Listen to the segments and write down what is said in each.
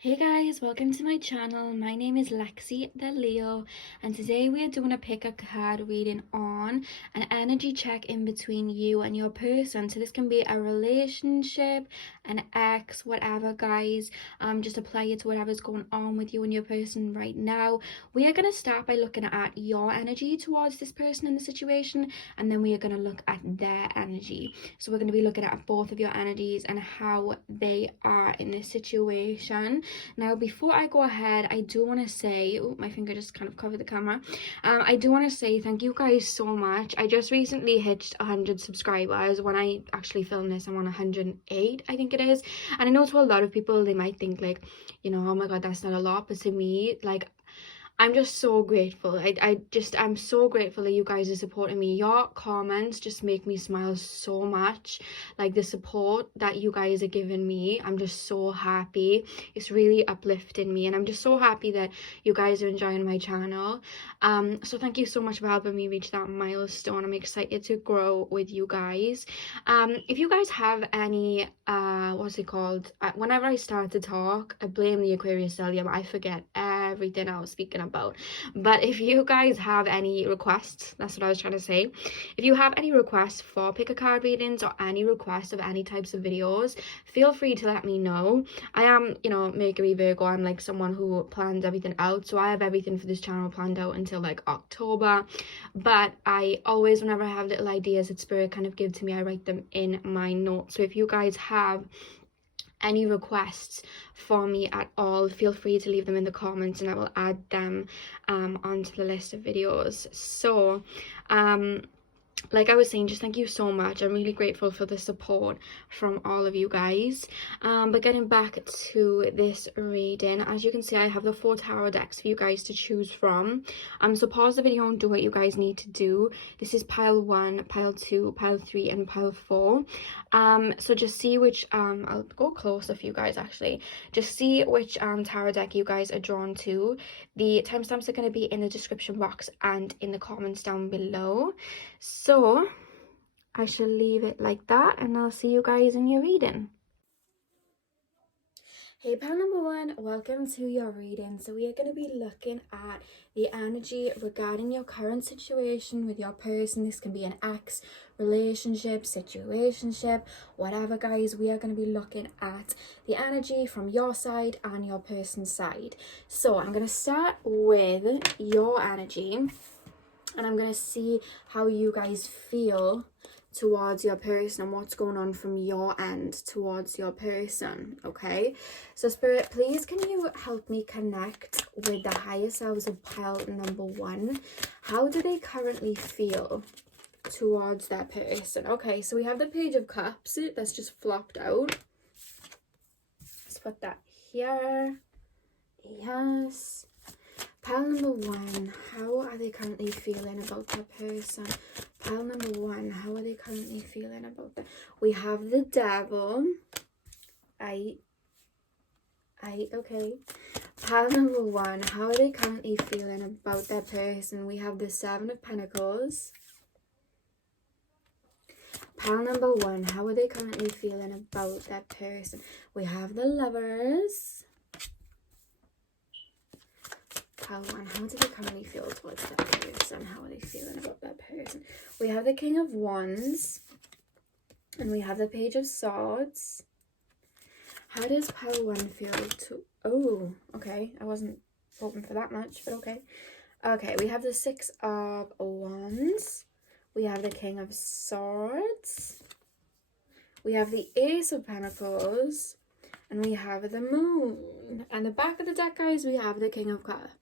Hey guys, welcome to my channel. My name is Lexi The Leo, and today we are doing a pick a card reading on an energy check in between you and your person. So this can be a relationship, an ex, whatever, guys. Just apply it to whatever's going on with you and your person right now. We are going to start by looking at your energy towards this person in the situation, and then we are going to look at their energy. So we're going to be looking at both of your energies and how they are in this situation. Now, before I go ahead, I do want to say, oh, my finger just kind of covered the camera. I do want to say thank you guys so much. I just recently hit 100 subscribers. When I actually filmed this, I'm on 108, I think it is. And I know to a lot of people, they might think like, oh my God, that's not a lot. But to me, like, I'm just so grateful. I'm so grateful that you guys are supporting me. Your comments just make me smile so much. Like the support that you guys are giving me, I'm just so happy. It's really uplifting me, and I'm just so happy that you guys are enjoying my channel. So thank you so much for helping me reach that milestone. I'm excited to grow with you guys. If you guys have any what's it called? Whenever I start to talk, I blame the Aquarius stellium. I forget everything I was speaking about. But if you guys have any requests, that's what I was trying to say. If you have any requests for pick a card readings or any requests of any types of videos, feel free to let me know. I am, Mercury Virgo. I'm like someone who plans everything out. So I have everything for this channel planned out until like October. But I always, whenever I have little ideas that Spirit kind of gives to me, I write them in my notes. So if you guys have any requests for me at all, feel free to leave them in the comments and I will add them onto the list of videos. So like I was saying, just thank you so much. I'm really grateful for the support from all of you guys. But getting back to this reading, as you can see, I have the 4 tarot decks for you guys to choose from. So pause the video and do what you guys need to do. This is pile 1, pile 2, pile 3, and pile 4. So just see which, I'll go closer for you guys actually. Just see which tarot deck you guys are drawn to. The timestamps are going to be in the description box and in the comments down below. So I shall leave it like that, and I'll see you guys in your reading. Hey pal number 1, welcome to your reading. So we are going to be looking at the energy regarding your current situation with your person. This can be an ex, relationship, situationship, whatever, guys. We are going to be looking at the energy from your side and your person's side. So I'm going to start with your energy, and I'm going to see how you guys feel towards your person and what's going on from your end towards your person. Okay, so Spirit, please can you help me connect with the higher selves of pile number 1? How do they currently feel towards that person? Okay, so we have the Page of Cups that's just flopped out. Let's put that here. Yes. Pile number 1, how are they currently feeling about that person? Pile number 1, how are they currently feeling about that? We have the Devil. Okay. Pile number 1, how are they currently feeling about that person? We have the 7 of Pentacles. Pile number 1, how are they currently feeling about that person? We have the Lovers. Pile 1, how do they currently feel towards that person? How are they feeling about that person? We have the King of Wands. And we have the Page of Swords. How does pile 1 feel to... Oh, okay. I wasn't hoping for that much, but okay. Okay, we have the 6 of Wands. We have the King of Swords. We have the Ace of Pentacles. And we have the Moon. And the back of the deck, guys, we have the King of Cups.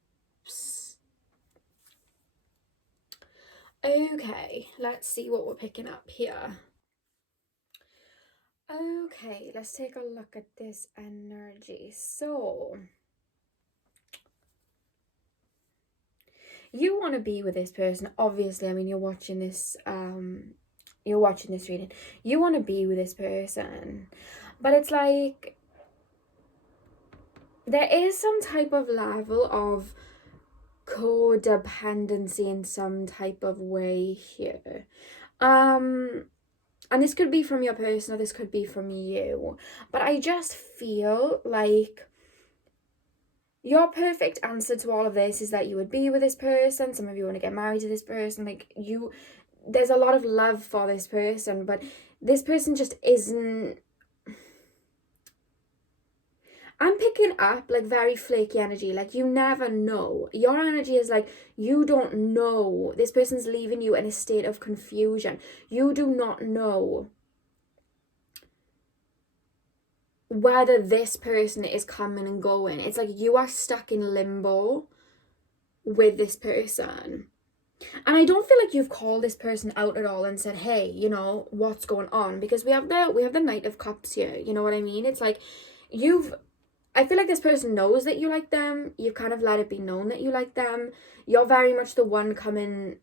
Okay, let's see what we're picking up here. Okay, let's take a look at this energy. So you want to be with this person, obviously. I mean, you're watching this reading. You want to be with this person, but it's like there is some type of level of codependency in some type of way here. And this could be from your person or this could be from you, but I just feel like your perfect answer to all of this is that you would be with this person. Some of you want to get married to this person. Like, there's a lot of love for this person, but this person just isn't. I'm picking up like very flaky energy. Like, you never know. Your energy is like, you don't know. This person's leaving you in a state of confusion. You do not know whether this person is coming and going. It's like you are stuck in limbo with this person. And I don't feel like you've called this person out at all and said, hey, you know, what's going on? Because we have the Knight of Cups here. You know what I mean? It's like I feel like this person knows that you like them. You've kind of let it be known that you like them. You're very much the one coming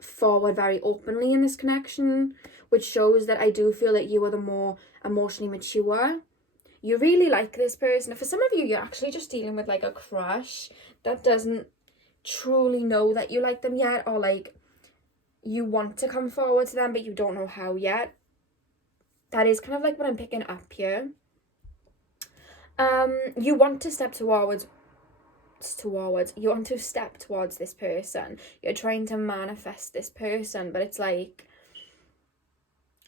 forward very openly in this connection, which shows that I do feel that you are the more emotionally mature. You really like this person. For some of you, you're actually just dealing with like a crush that doesn't truly know that you like them yet, or like you want to come forward to them but you don't know how yet. That is kind of like what I'm picking up here. You want to step towards this person. You're trying to manifest this person, but it's like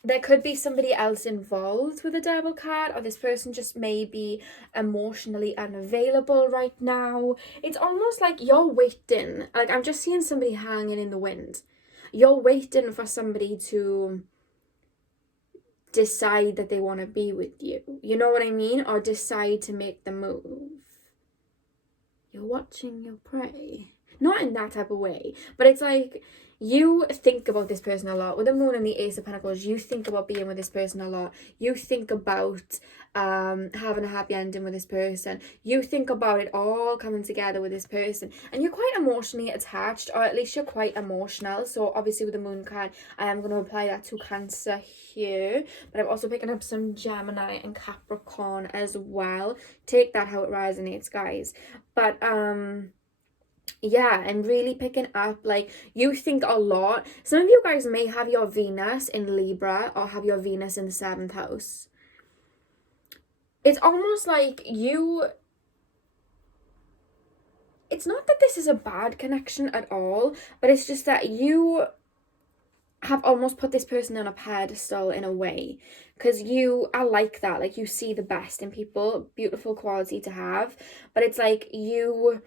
there could be somebody else involved with the Devil card, or this person just may be emotionally unavailable right now. It's almost like you're waiting. Like, I'm just seeing somebody hanging in the wind. You're waiting for somebody to decide that they want to be with you. You know what I mean? Or decide to make the move. You're watching your prey. Not in that type of way, but it's like you think about this person a lot. With the Moon and the Ace of Pentacles, you think about being with this person a lot. You think about having a happy ending with this person. You think about it all coming together with this person. And you're quite emotionally attached, or at least you're quite emotional. So obviously with the Moon card, I am going to apply that to Cancer here. But I'm also picking up some Gemini and Capricorn as well. Take that how it resonates, guys. But yeah, I'm really picking up, like, you think a lot. Some of you guys may have your Venus in Libra or have your Venus in the 7th house. It's almost like it's not that this is a bad connection at all, but it's just that you have almost put this person on a pedestal in a way, because you are like that. Like, you see the best in people, beautiful quality to have, but it's like you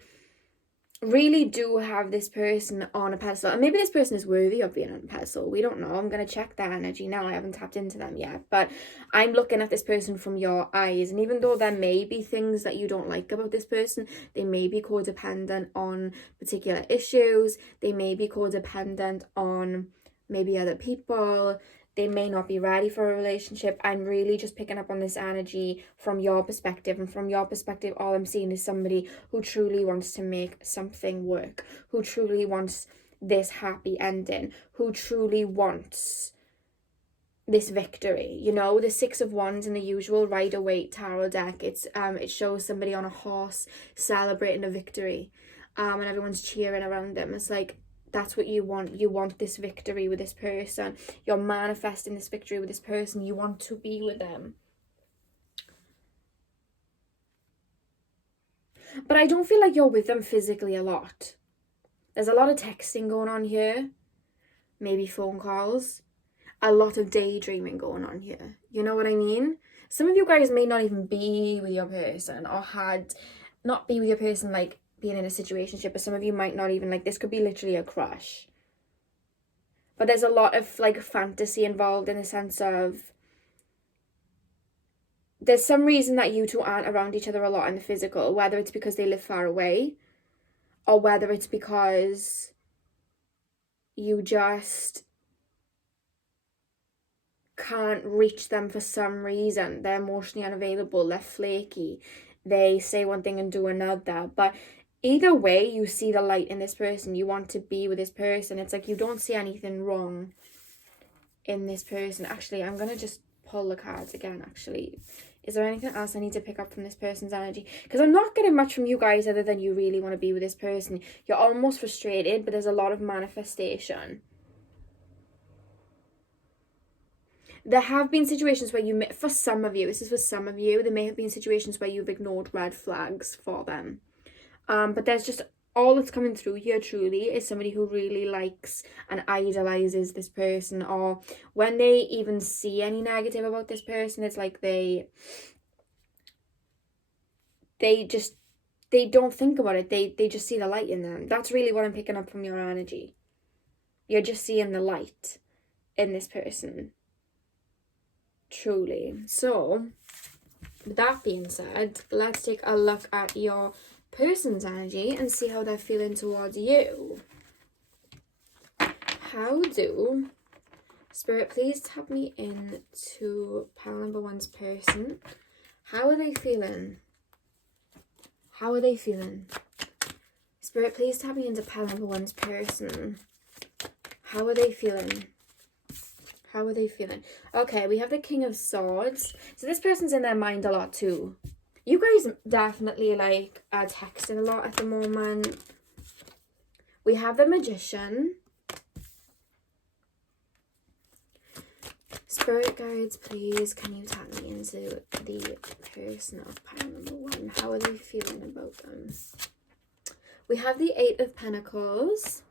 really do have this person on a pedestal, and maybe this person is worthy of being on a pedestal. We don't know. I'm going to check that energy now. I haven't tapped into them yet, but I'm looking at this person from your eyes, and even though there may be things that you don't like about this person, they may be codependent on particular issues, they may be codependent on maybe other people, they may not be ready for a relationship. I'm really just picking up on this energy from your perspective. And from your perspective, all I'm seeing is somebody who truly wants to make something work, who truly wants this happy ending, who truly wants this victory. You know, the 6 of Wands in the usual Rider-Waite tarot deck, it shows somebody on a horse celebrating a victory, and everyone's cheering around them. It's like, that's what you want. You want this victory with this person. You're manifesting this victory with this person. You want to be with them. But I don't feel like you're with them physically a lot. There's a lot of texting going on here. Maybe phone calls. A lot of daydreaming going on here. You know what I mean? Some of you guys may not even be with your person, or not be with your person like being in a situationship, but some of you might not even, like, this could be literally a crush. But there's a lot of like fantasy involved, in the sense of there's some reason that you two aren't around each other a lot in the physical, whether it's because they live far away, or whether it's because you just can't reach them for some reason. They're emotionally unavailable, they're flaky, they say one thing and do another. But either way, you see the light in this person. You want to be with this person. It's like you don't see anything wrong in this person. Actually, I'm going to just pull the cards again, actually. Is there anything else I need to pick up from this person's energy? Because I'm not getting much from you guys other than you really want to be with this person. You're almost frustrated, but there's a lot of manifestation. There have been situations where for some of you, this is for some of you, there may have been situations where you've ignored red flags for them. But there's just all that's coming through here truly is somebody who really likes and idolizes this person, or when they even see any negative about this person, it's like they don't think about it. They just see the light in them. That's really what I'm picking up from your energy. You're just seeing the light in this person. Truly. So, with that being said, let's take a look at your person's energy and see how they're feeling towards you. How do Spirit please tap me in to pile number 1's person? How are they feeling? How are they feeling? Spirit please tap me into pile number 1's person. How are they feeling? How are they feeling? Okay, we have the King of Swords. So this person's in their mind a lot too. You guys definitely like are texting a lot at the moment. We have the Magician. Spirit guides, please, can you tap me into the person of pile number 1? How are they feeling about them? We have the 8 of Pentacles.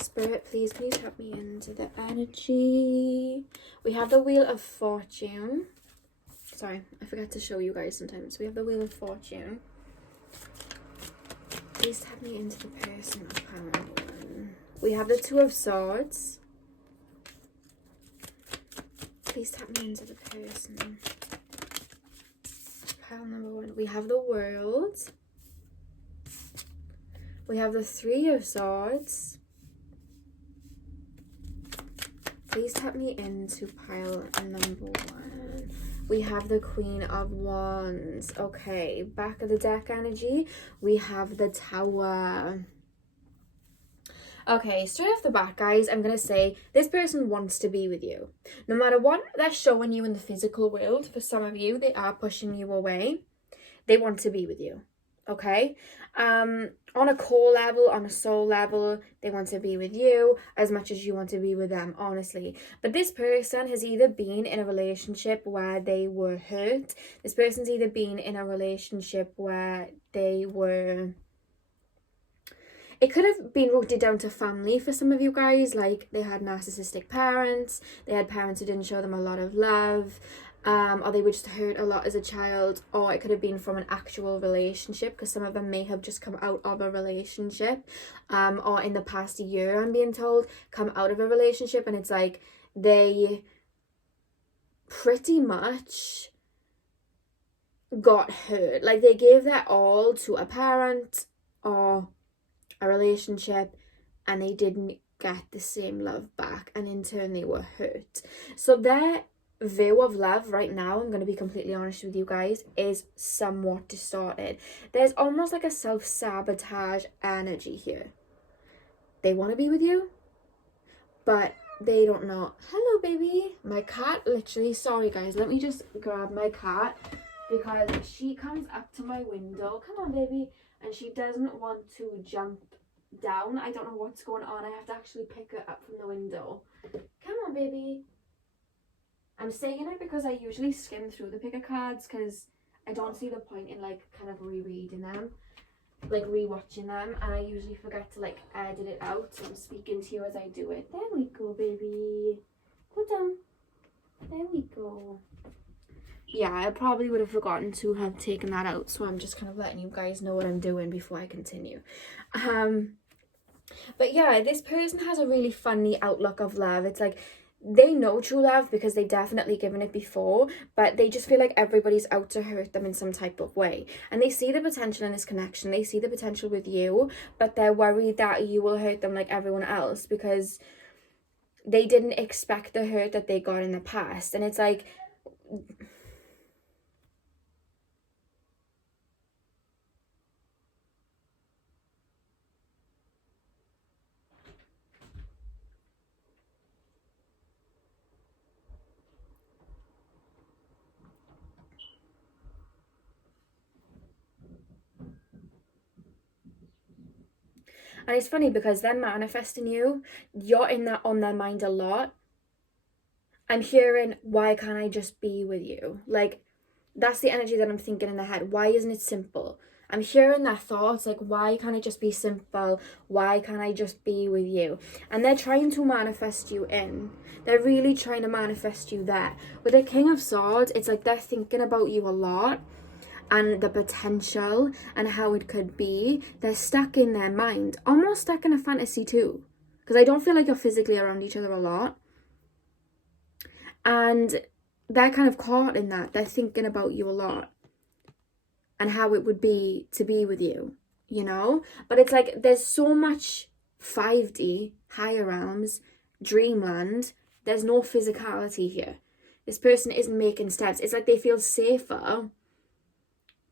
Spirit, please, can you tap me into the energy? We have the Wheel of Fortune. Sorry, I forget to show you guys sometimes. We have the Wheel of Fortune. Please tap me into the person of pile number 1. We have the 2 of Swords. Please tap me into the person. Pile number 1. We have the World. We have the 3 of Swords. Please tap me into pile number 1. We have the Queen of Wands. Okay, back of the deck energy, we have the Tower. Okay, straight off the bat, guys, I'm going to say this person wants to be with you. No matter what they're showing you in the physical world, for some of you, they are pushing you away. They want to be with you, okay? On a core level, on a soul level, they want to be with you as much as you want to be with them, honestly. But this person has either been in a relationship where they were hurt. This person's either been in a relationship where they were... It could have been rooted down to family for some of you guys, like they had narcissistic parents, they had parents who didn't show them a lot of love, or they were just hurt a lot as a child, or it could have been from an actual relationship, because some of them may have just come out of a relationship, or in the past year, I'm being told, come out of a relationship, and it's like they pretty much got hurt. Like they gave their all to a parent or a relationship, and they didn't get the same love back, and in turn they were hurt. So their view of love right now, I'm going to be completely honest with you guys, is somewhat distorted. There's almost like a self-sabotage energy here. They want to be with you, but they don't know. Hello, baby. My cat literally, sorry guys, let me just grab my cat, because she comes up to my window. Come on, baby. And she doesn't want to jump down. I don't know what's going on. I have to actually pick her up from the window. Come on, baby. I'm saying it because I usually skim through the picker cards, because I don't see the point in like kind of rereading them, like rewatching them, and I usually forget to like edit it out, so I'm speaking to you as I do it. There we go, baby. Go down. There we go. Yeah, I probably would have forgotten to have taken that out, so I'm just kind of letting you guys know what I'm doing before I continue. But yeah, this person has a really funny outlook of love. It's like they know true love because they've definitely given it before, but they just feel like everybody's out to hurt them in some type of way. And they see the potential in this connection. They see the potential with you, but they're worried that you will hurt them like everyone else, because they didn't expect the hurt that they got in the past. And it's like... And it's funny because they're manifesting you. You're in that on their mind a lot. I'm hearing, why can't I just be with you? Like, That's the energy that I'm thinking in their head. Why isn't it simple? I'm hearing their thoughts, like, why can't it just be simple? Why can't I just be with you? And they're trying to manifest you in. They're really trying to manifest you there. With the King of Swords, it's like they're thinking about you a lot and the potential and how it could be. They're stuck in their mind, almost stuck in a fantasy too. Because I don't feel like you're physically around each other a lot. And they're kind of caught in that. They're thinking about you a lot and how it would be to be with you, you know? But it's like there's so much 5D, higher realms, dreamland. There's no physicality here. This person isn't making steps. It's like they feel safer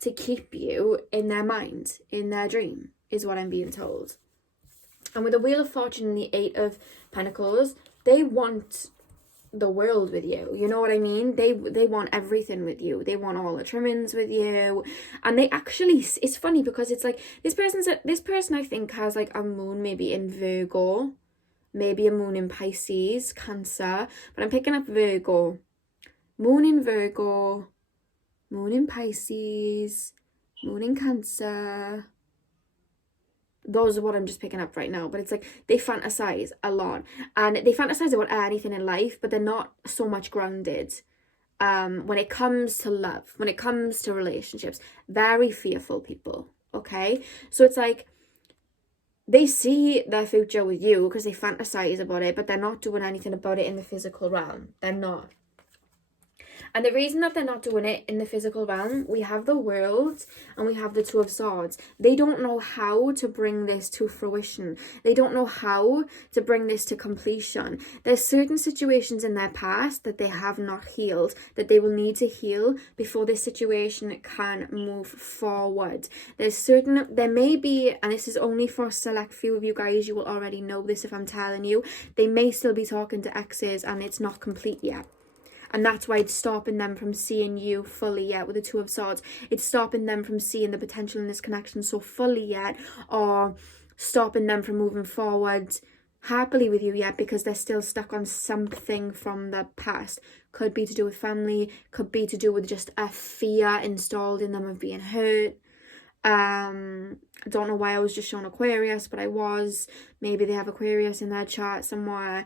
to keep you in their mind, in their dream, is what I'm being told. And with the Wheel of Fortune and the Eight of Pentacles, they want the world with you, you know what I mean? They want everything with you. They want all the trimmings with you. And they actually, it's funny because it's like this person I think has like a moon maybe in Virgo, maybe a moon in Pisces, Cancer, but I'm picking up Virgo. Moon in Virgo, moon in Pisces, moon in Cancer. Those are what I'm just picking up right now. But it's like they fantasize a lot. And they fantasize about anything in life, but they're not so much grounded. When it comes to love, when it comes to relationships, very fearful people, okay? So it's like they see their future with you because they fantasize about it, but they're not doing anything about it in the physical realm. They're not. And the reason that they're not doing it in the physical realm, we have the World and we have the Two of Swords. They don't know how to bring this to fruition. They don't know how to bring this to completion. There's certain situations in their past that they have not healed, that they will need to heal before this situation can move forward. There may be, and this is only for a select few of you guys, you will already know this if I'm telling you, they may still be talking to exes and it's not complete yet. And that's why it's stopping them from seeing you fully yet with the Two of Swords. It's stopping them from seeing the potential in this connection so fully yet, or stopping them from moving forward happily with you yet because they're still stuck on something from the past. Could be to do with family, could be to do with just a fear installed in them of being hurt. I don't know why I was just showing Aquarius, but I was. Maybe they have Aquarius in their chart somewhere.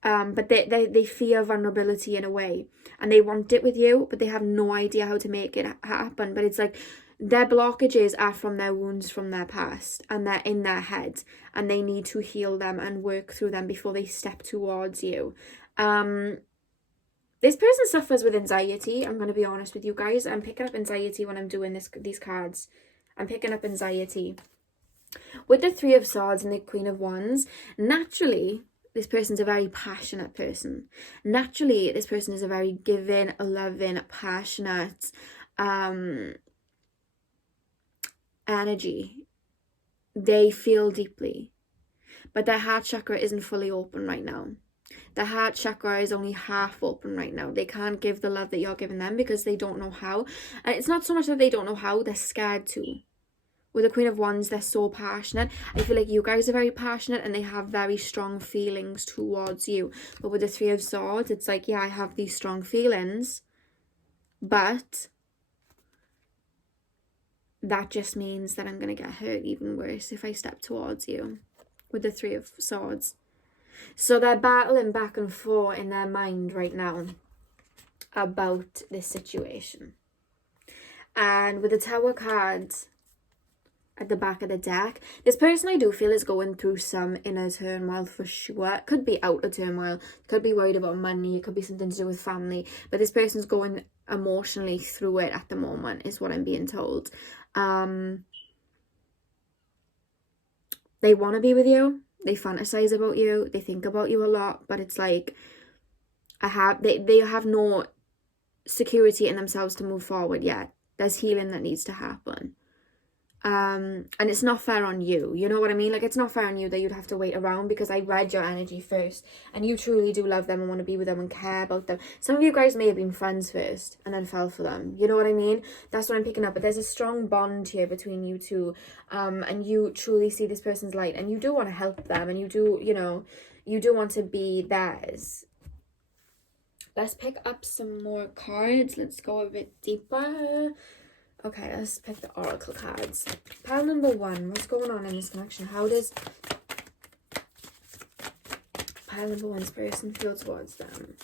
But they fear vulnerability in a way, and they want it with you, but they have no idea how to make it happen. But it's like their blockages are from their wounds from their past, and they're in their head, and they need to heal them and work through them before they step towards you. This person suffers with anxiety. I'm going to be honest with you guys. I'm picking up anxiety when I'm doing these cards. I'm picking up anxiety. With the Three of Swords and the Queen of Wands, naturally, this person's a very passionate person. Naturally, this person is a very giving, loving, passionate energy. They feel deeply. But their heart chakra isn't fully open right now. The heart chakra is only half open right now. They can't give the love that you're giving them because they don't know how. And it's not so much that they don't know how, they're scared to. With the Queen of Wands, they're so passionate. I feel like you guys are very passionate and they have very strong feelings towards you. But with the Three of Swords, it's like, yeah, I have these strong feelings, but that just means that I'm going to get hurt even worse if I step towards you. With the Three of Swords. So they're battling back and forth in their mind right now about this situation. And with the Tower cards at the back of the deck, this person I do feel is going through some inner turmoil for sure. It could be outer turmoil, could be worried about money, it could be something to do with family, but this person's going emotionally through it at the moment, is what I'm being told. They want to be with you, they fantasize about you, they think about you a lot, but it's like they have no security in themselves to move forward yet. There's healing that needs to happen. And it's not fair on you, you know what I mean? Like, it's not fair on you that you'd have to wait around, because I read your energy first and you truly do love them and want to be with them and care about them. Some of you guys may have been friends first and then fell for them, you know what I mean? That's what I'm picking up. But there's a strong bond here between you two, and you truly see this person's light and you do want to help them, and you do, you know, you do want to be theirs. Let's pick up some more cards. Let's go a bit deeper. Okay, let's pick the oracle cards. Pile number 1, what's going on in this connection? How does pile number 1's person feel towards them?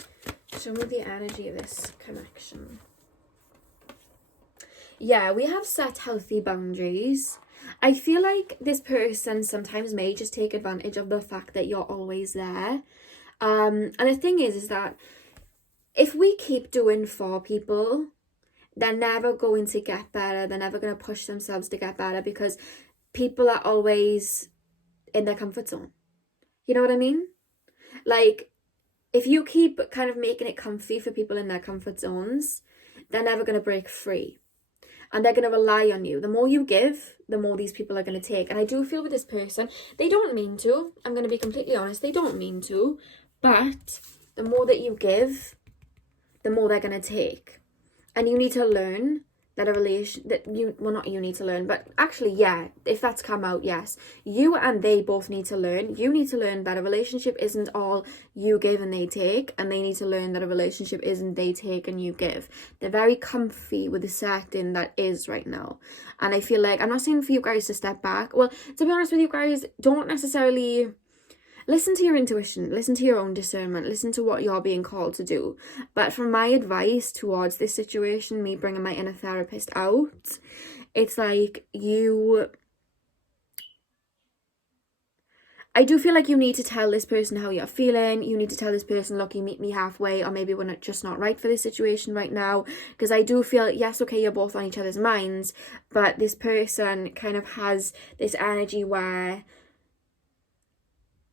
Show me the energy of this connection. Yeah, we have set healthy boundaries. I feel like this person sometimes may just take advantage of the fact that you're always there. And the thing is that if we keep doing for people, they're never going to get better. They're never going to push themselves to get better because people are always in their comfort zone. You know what I mean? Like, if you keep kind of making it comfy for people in their comfort zones, they're never going to break free. And they're going to rely on you. The more you give, the more these people are going to take. And I do feel with this person, they don't mean to. I'm going to be completely honest. They don't mean to. But the more that you give, the more they're going to take. And you need to learn that not you need to learn, but actually, yeah, if that's come out, yes. You and they both need to learn. You need to learn that a relationship isn't all you give and they take, and they need to learn that a relationship isn't they take and you give. They're very comfy with the setting that is right now. And I feel like, I'm not saying for you guys to step back. Well, to be honest with you guys, don't necessarily... Listen to your intuition, listen to your own discernment, listen to what you're being called to do. But from my advice towards this situation, me bringing my inner therapist out, it's like I do feel like you need to tell this person how you're feeling. You need to tell this person, look, you meet me halfway, or maybe we're just not right for this situation right now. Because I do feel, yes, okay, you're both on each other's minds, but this person kind of has this energy where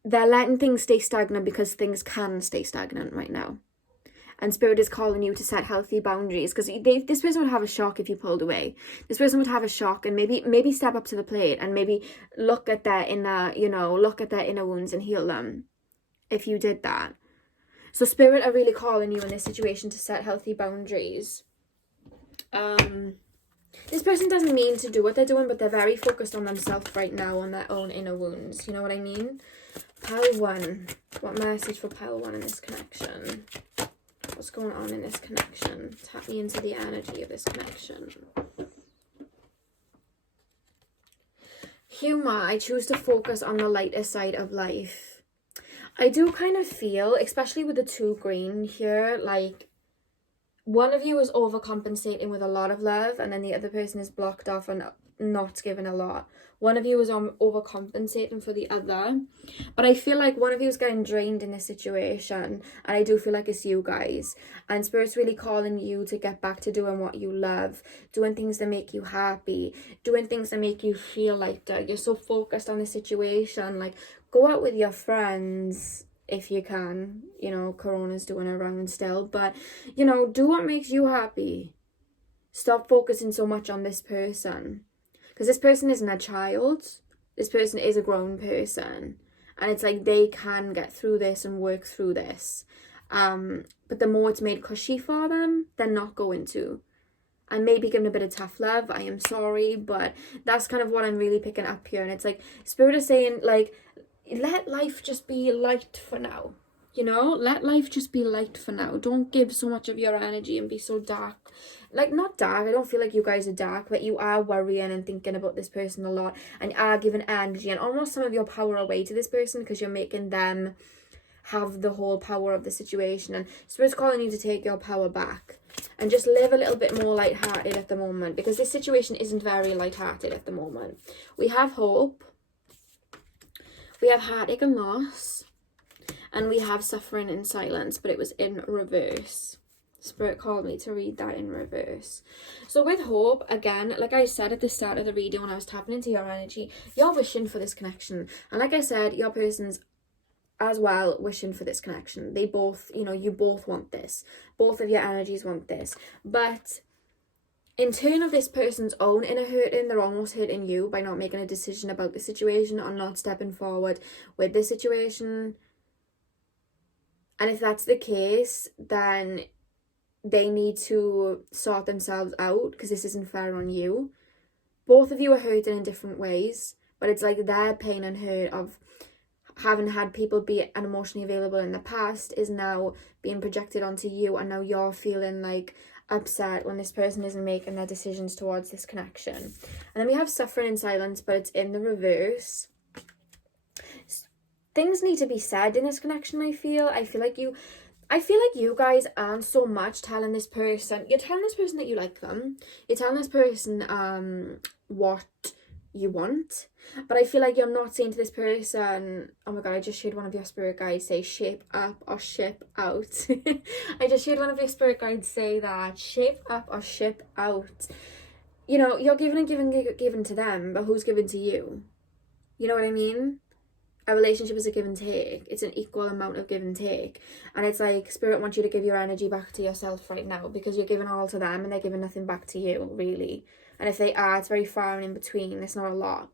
they're letting things stay stagnant because things can stay stagnant right now. And Spirit is calling you to set healthy boundaries, because this person would have a shock if you pulled away. This person would have a shock and maybe step up to the plate and maybe look at their inner wounds and heal them if you did that. So Spirit are really calling you in this situation to set healthy boundaries. This person doesn't mean to do what they're doing, but they're very focused on themselves right now, on their own inner wounds. You know what I mean? Pile 1. What message for pile 1 in this connection? What's going on in this connection? Tap me into the energy of this connection. Humor. I choose to focus on the lighter side of life. I do kind of feel, especially with the 2 green here, like one of you is overcompensating with a lot of love, and then the other person is blocked off and not giving a lot. One of you is overcompensating for the other, but I feel like one of you is getting drained in this situation, and I do feel like it's you guys. And Spirit's really calling you to get back to doing what you love, doing things that make you happy, doing things that make you feel lighter. You're so focused on the situation. Like, go out with your friends if you can. You know, Corona's doing a round still, but you know, do what makes you happy. Stop focusing so much on this person, because this person isn't a child. This person is a grown person, and it's like they can get through this and work through this. But the more it's made cushy for them, they're not going to. And maybe give them a bit of tough love. I am sorry, but that's kind of what I'm really picking up here. And it's like Spirit is saying, like, let life just be light for now. You know, let life just be light for now. Don't give so much of your energy and be so dark. Like, not dark, I don't feel like you guys are dark, but you are worrying and thinking about this person a lot, and are giving energy and almost some of your power away to this person, because you're making them have the whole power of the situation. And Spirit's calling you to take your power back and just live a little bit more lighthearted at the moment, because this situation isn't very lighthearted at the moment. We have hope, we have heartache and loss, and we have suffering in silence, but it was in reverse. Spirit called me to read that in reverse. So with hope, again, like I said at the start of the reading when I was tapping into your energy, you're wishing for this connection. And like I said, your person's as well wishing for this connection. They both, you know, you both want this. Both of your energies want this. But in turn of this person's own inner hurting, they're almost hurting you by not making a decision about the situation or not stepping forward with the situation. And if that's the case, then they need to sort themselves out, because this isn't fair on you. Both of you are hurting in different ways, but it's like their pain and hurt of having had people be emotionally available in the past is now being projected onto you, and now you're feeling like upset when this person isn't making their decisions towards this connection. And then we have suffering in silence, but it's in the reverse. Things need to be said in this connection. I feel like you guys aren't so much telling this person. You're telling this person that you like them. You're telling this person what you want. But I feel like you're not saying to this person, oh my god, I just heard one of your spirit guides say shape up or ship out. I just heard one of your spirit guides say that, shape up or ship out. You know, you're giving and giving to them, but who's giving to you? You know what I mean? A relationship is a give and take. It's an equal amount of give and take. And it's like, spirit wants you to give your energy back to yourself right now, because you're giving all to them and they're giving nothing back to you, really. And if they are, it's very far and in between. It's not a lot.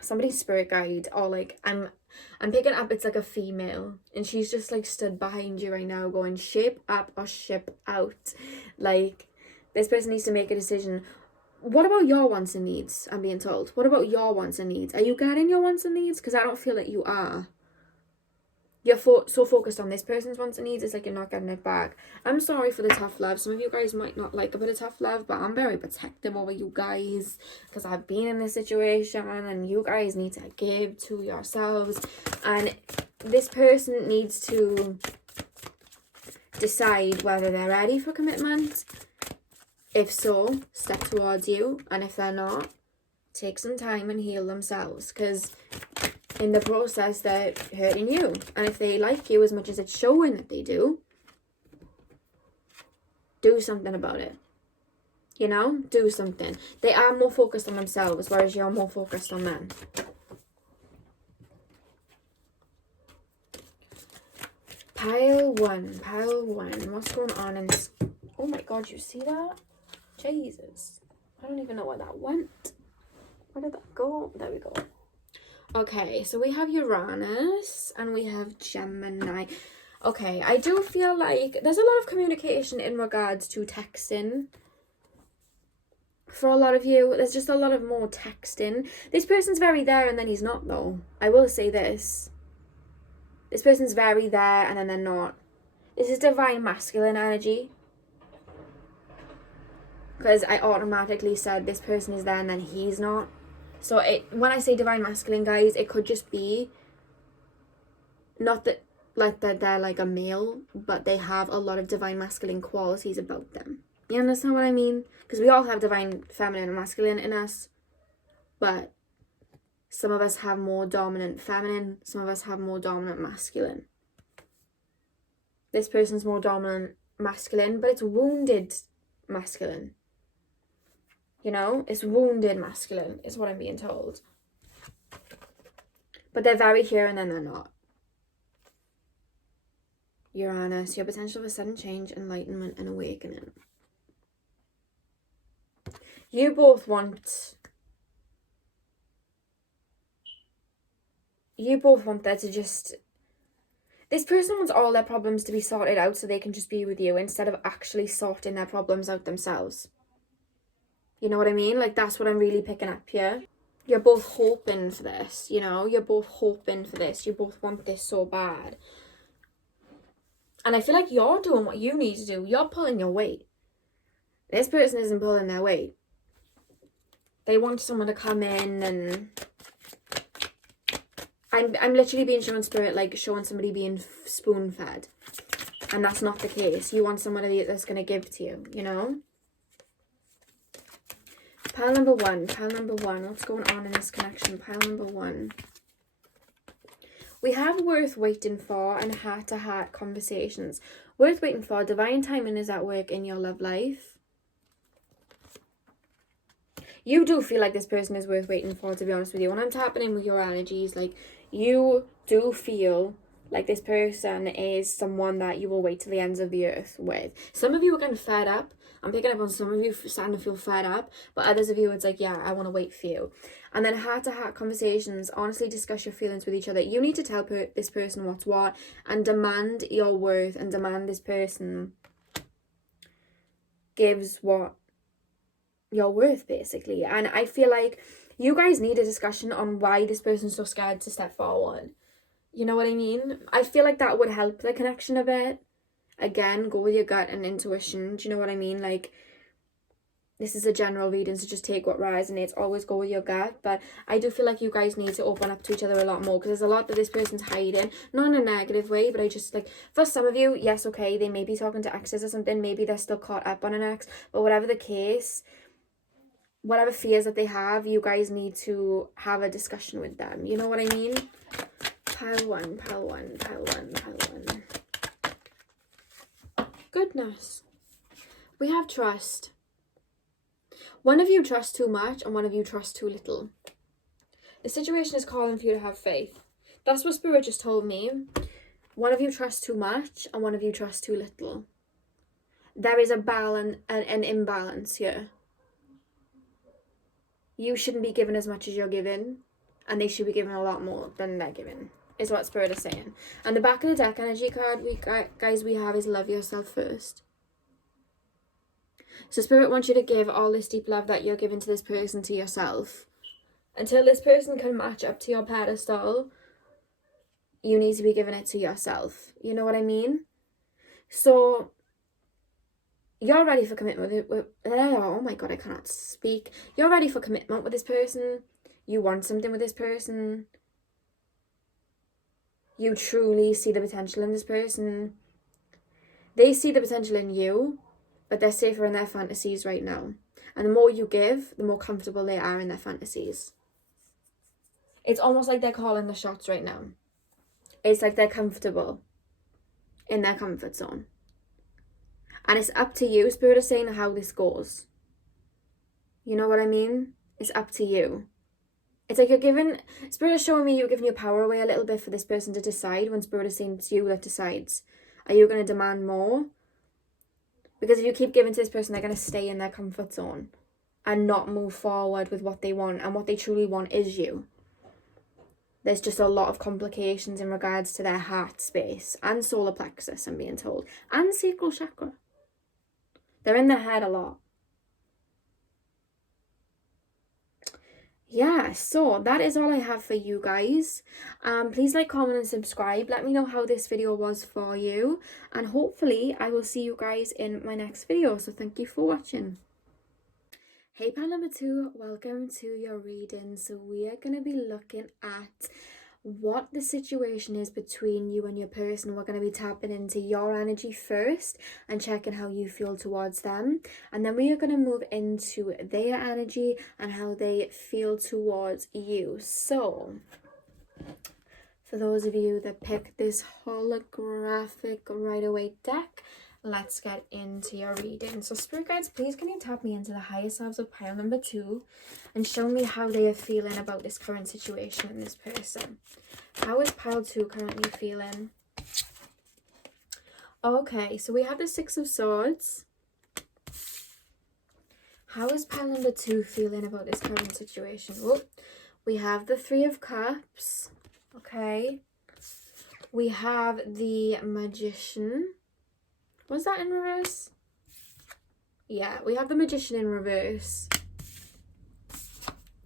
Somebody's spirit guide, or like, I'm picking up, it's like a female, and she's just like stood behind you right now going, shape up or ship out. Like, this person needs to make a decision. What about your wants and needs? I'm being told. What about your wants and needs? Are you getting your wants and needs? Because I don't feel that you are. You're so focused on this person's wants and needs, it's like you're not getting it back. I'm sorry for the tough love. Some of you guys might not like a bit of tough love, but I'm very protective over you guys, because I've been in this situation, and you guys need to give to yourselves. And this person needs to decide whether they're ready for commitment. If so, step towards you, and if they're not, take some time and heal themselves, because in the process they're hurting you. And if they like you as much as it's showing that they do something about it. You know, do something. They are more focused on themselves, whereas you're more focused on them. Pile one. What's going on in this? Oh my god, you see that? Jesus, I don't even know where that went. Where did that go? There we go. Okay, so we have Uranus and we have Gemini. Okay, I do feel like there's a lot of communication in regards to texting. For a lot of you, there's just a lot of more texting. This person's very there and then he's not, though. I will say this. This person's very there and then they're not. This is divine masculine energy. Because I automatically said this person is there and then he's not. So when I say divine masculine, guys, it could just be not that like that they're like a male, but they have a lot of divine masculine qualities about them. You understand what I mean? Because we all have divine feminine and masculine in us, but some of us have more dominant feminine, some of us have more dominant masculine. This person's more dominant masculine, but it's wounded masculine. You know, it's wounded masculine is what I'm being told. But they're very here and then they're not. Uranus, your potential for sudden change, enlightenment, and awakening. You both want there to just... This person wants all their problems to be sorted out so they can just be with you, instead of actually sorting their problems out themselves. You know what I mean? Like, that's what I'm really picking up here. You're both hoping for this, you know? You're both hoping for this. You both want this so bad. And I feel like you're doing what you need to do. You're pulling your weight. This person isn't pulling their weight. They want someone to come in and... I'm literally being shown spirit, like showing somebody being spoon-fed. And that's not the case. You want somebody that's going to give to you, you know? Pile number one. What's going on in this connection? Pile number one. We have worth waiting for and heart-to-heart conversations. Worth waiting for. Divine timing is at work in your love life. You do feel like this person is worth waiting for, to be honest with you. When I'm tapping in with your energies, like, you do feel like this person is someone that you will wait till the ends of the earth with. Some of you are getting fed up. I'm picking up on some of you starting to feel fed up, but others of you, it's like, yeah, I want to wait for you. And then heart-to-heart conversations, honestly discuss your feelings with each other. You need to tell this person what's what, and demand your worth, and demand this person gives what your worth, basically. And I feel like you guys need a discussion on why this person's so scared to step forward. You know what I mean? I feel like that would help the connection a bit. Again, go with your gut and intuition. Do you know what I mean? Like, this is a general reading, so just take what resonates. Always go with your gut. But I do feel like you guys need to open up to each other a lot more, because there's a lot that this person's hiding. Not in a negative way, but I just, like, for some of you, yes, okay, they may be talking to exes or something. Maybe they're still caught up on an ex. But whatever the case, whatever fears that they have, you guys need to have a discussion with them. You know what I mean? Pile one, pile one, pile one, pile one. Goodness. We have trust. One of you trusts too much and one of you trusts too little. The situation is calling for you to have faith. That's what Spirit just told me. One of you trusts too much and one of you trusts too little. There is a balance, an imbalance here. You shouldn't be given as much as you're given, and they should be given a lot more than they're given, is what Spirit is saying. And the back of the deck energy card, we have is love yourself first. So Spirit wants you to give all this deep love that you're giving to this person to yourself. Until this person can match up to your pedestal, you need to be giving it to yourself. You know what I mean? So you're ready for commitment with oh my god, I cannot speak. You're ready for commitment with this person. You want something with this person. You truly see the potential in this person. They see the potential in you, but they're safer in their fantasies right now. And the more you give, the more comfortable they are in their fantasies. It's almost like they're calling the shots right now. It's like they're comfortable in their comfort zone. And it's up to you. Spirit is saying how this goes. You know what I mean? It's up to you. It's like you're giving... Spirit is showing me you're giving your power away a little bit for this person to decide, when Spirit is saying it's you that decides. Are you going to demand more? Because if you keep giving to this person, they're going to stay in their comfort zone and not move forward with what they want. And what they truly want is you. There's just a lot of complications in regards to their heart space and solar plexus, I'm being told. And sacral chakra. They're in their head a lot. Yeah, so that is all I have for you guys. Please like, comment and subscribe. Let me know how this video was for you, and hopefully I will see you guys in my next video. So thank you for watching. Hey pal number 2, welcome to your reading. So we are going to be looking at what the situation is between you and your person. We're going to be tapping into your energy first and checking how you feel towards them, and then we are going to move into their energy and how they feel towards you. So for those of you that picked this holographic Rider-Waite deck, let's get into your reading. So Spirit guides, please can you tap me into the higher selves of pile number 2 and show me how they are feeling about this current situation and this person. How is pile 2 currently feeling? Okay, so we have the 6 of Swords. How is pile number 2 feeling about this current situation? Well, we have the 3 of Cups. Okay. We have the Magician. Was that in reverse? Yeah, we have the Magician in reverse.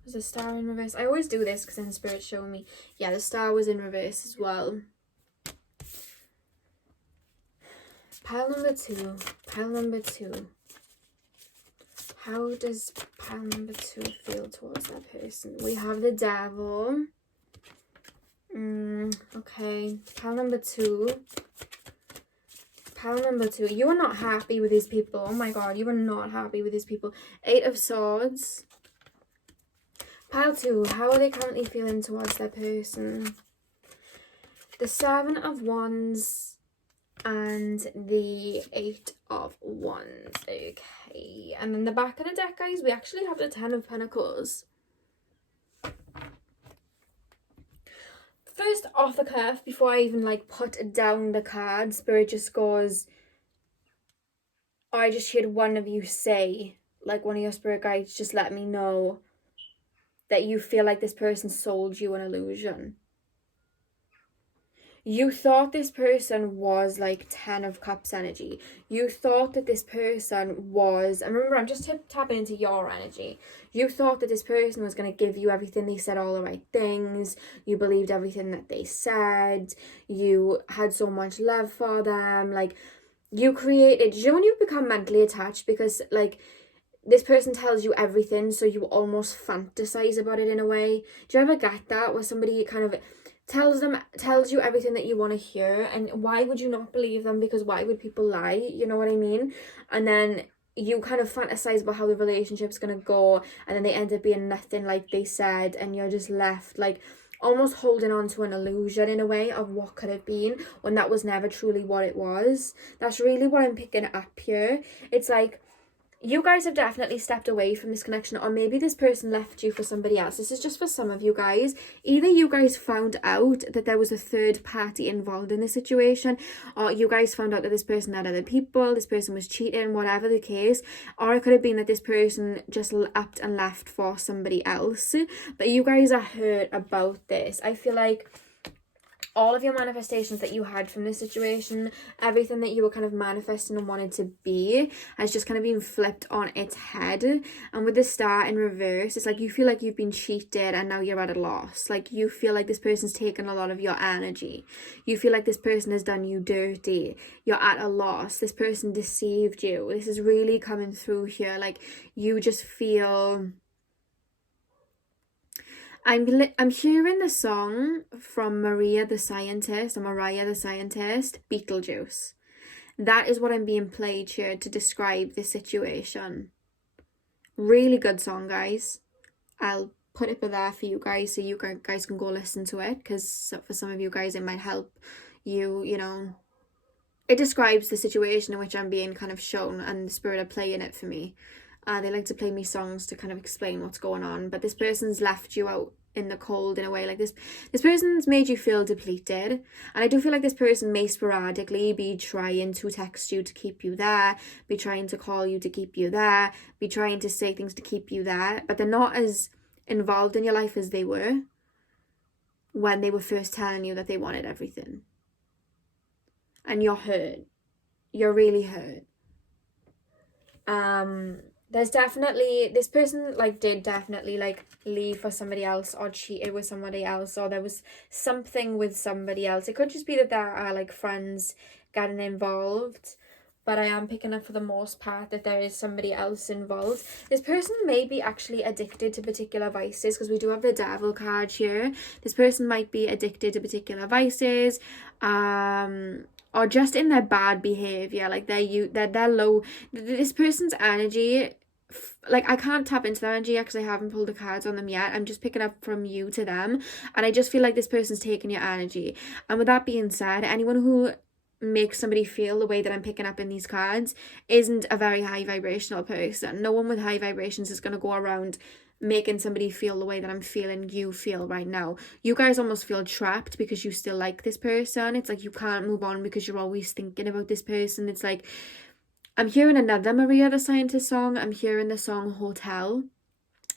Was the Star in reverse? I always do this because then Spirit's showing me. Yeah, the Star was in reverse as well. Pile number 2. Pile number 2. How does pile number 2 feel towards that person? We have the Devil. Okay. Pile number 2. Pile number 2. You are not happy with these people. Oh my god, you are not happy with these people. 8 of Swords. Pile 2. How are they currently feeling towards their person? The 7 of Wands and the 8 of Wands. Okay. And then the back of the deck, guys, we actually have the 10 of Pentacles. First, off the cuff, before I even like put down the card, Spirit just goes, I just heard one of you say, like one of your spirit guides just let me know that you feel like this person sold you an illusion. You thought this person was like 10 of cups energy. You thought that this person was, and remember, I'm just tapping into your energy. You thought that this person was going to give you everything. They said all the right things. You believed everything that they said. You had so much love for them. Like, you created, you know when you become mentally attached because like this person tells you everything, so you almost fantasize about it in a way. Do you ever get that where somebody kind of tells you everything that you want to hear, and why would you not believe them? Because why would people lie? You know what I mean? And then you kind of fantasize about how the relationship's gonna go, and then they end up being nothing like they said, and you're just left like almost holding on to an illusion in a way of what could have been when that was never truly what it was. That's really what I'm picking up here. It's like you guys have definitely stepped away from this connection, or maybe this person left you for somebody else. This is just for some of you guys. Either you guys found out that there was a third party involved in the situation, or you guys found out that this person had other people, this person was cheating, whatever the case. Or it could have been that this person just upped and left for somebody else. But you guys are hurt about this. I feel like all of your manifestations that you had from this situation, everything that you were kind of manifesting and wanted to be, has just kind of been flipped on its head. And with the star in reverse, it's like you feel like you've been cheated and now you're at a loss. Like you feel like this person's taken a lot of your energy. You feel like this person has done you dirty. You're at a loss. This person deceived you. This is really coming through here. Like you just feel... I'm hearing the song from Mariah the Scientist, Beetlejuice. That is what I'm being played here to describe the situation. Really good song, guys. I'll put it there for you guys so you guys can go listen to it, because for some of you guys it might help you, you know. It describes the situation in which I'm being kind of shown, and the spirit are playing it for me. They like to play me songs to kind of explain what's going on, but this person's left you out in the cold in a way. Like this person's made you feel depleted, and I do feel like this person may sporadically be trying to text you to keep you there, be trying to call you to keep you there, be trying to say things to keep you there, but they're not as involved in your life as they were when they were first telling you that they wanted everything. And you're hurt. You're really hurt. There's definitely, this person like did definitely like leave for somebody else, or cheated with somebody else, or there was something with somebody else. It could just be that there are like friends getting involved, but I am picking up for the most part that there is somebody else involved. This person may be actually addicted to particular vices, because we do have the devil card here. This person might be addicted to particular vices, or just in their bad behavior. Like they're low. This person's energy, like I can't tap into their energy because I haven't pulled the cards on them yet. I'm just picking up from you to them, and I just feel like this person's taking your energy. And with that being said, anyone who makes somebody feel the way that I'm picking up in these cards isn't a very high vibrational person. No one with high vibrations is going to go around making somebody feel the way that I'm feeling you feel right now. You guys almost feel trapped because you still like this person. It's like you can't move on because you're always thinking about this person. It's like, I'm hearing another Maria the Scientist song. I'm hearing the song Hotel.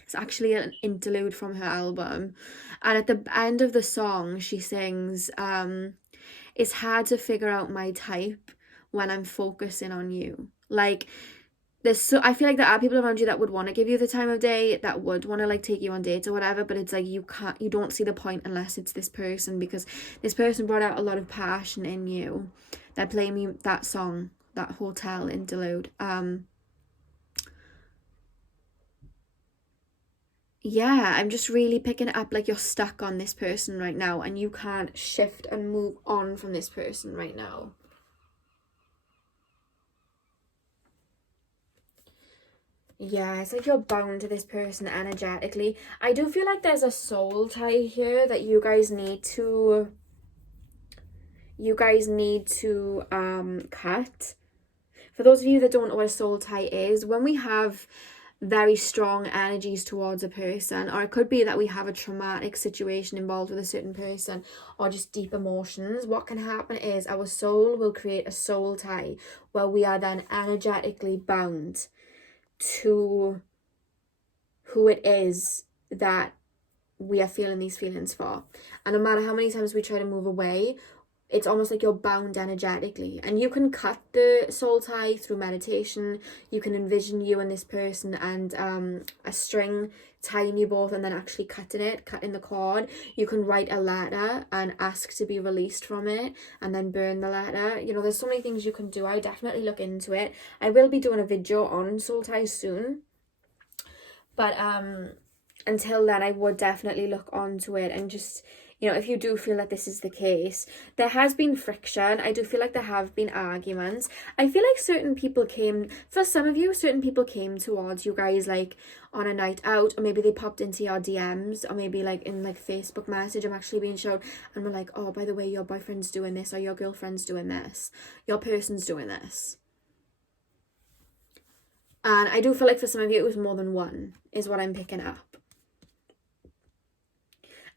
It's actually an interlude from her album. And at the end of the song, she sings, it's hard to figure out my type when I'm focusing on you. Like, I feel like there are people around you that would want to give you the time of day, that would want to like take you on dates or whatever, but it's like you don't see the point unless it's this person, because this person brought out a lot of passion in you. They're playing me that song, that Hotel interlude. Yeah, I'm just really picking it up like you're stuck on this person right now, and you can't shift and move on from this person right now. Yeah, it's like you're bound to this person energetically. I do feel like there's a soul tie here that you guys need to cut. For those of you that don't know what a soul tie is, when we have very strong energies towards a person, or it could be that we have a traumatic situation involved with a certain person, or just deep emotions, what can happen is our soul will create a soul tie where we are then energetically bound to who it is that we are feeling these feelings for. And no matter how many times we try to move away, it's almost like you're bound energetically. And you can cut the soul tie through meditation. You can envision you and this person and a string tying you both and then actually cutting the cord. You can write a letter and ask to be released from it and then burn the letter. You know, there's so many things you can do. I definitely look into it. I will be doing a video on soul ties soon. But until then, I would definitely look onto it and just, you know, if you do feel that this is the case, there has been friction. I do feel like there have been arguments. I feel like certain people came towards you guys like on a night out, or maybe they popped into your DMs, or maybe like in like Facebook message, I'm actually being shown, and we're like, oh, by the way, your boyfriend's doing this, or your girlfriend's doing this, your person's doing this. And I do feel like for some of you, it was more than one, is what I'm picking up.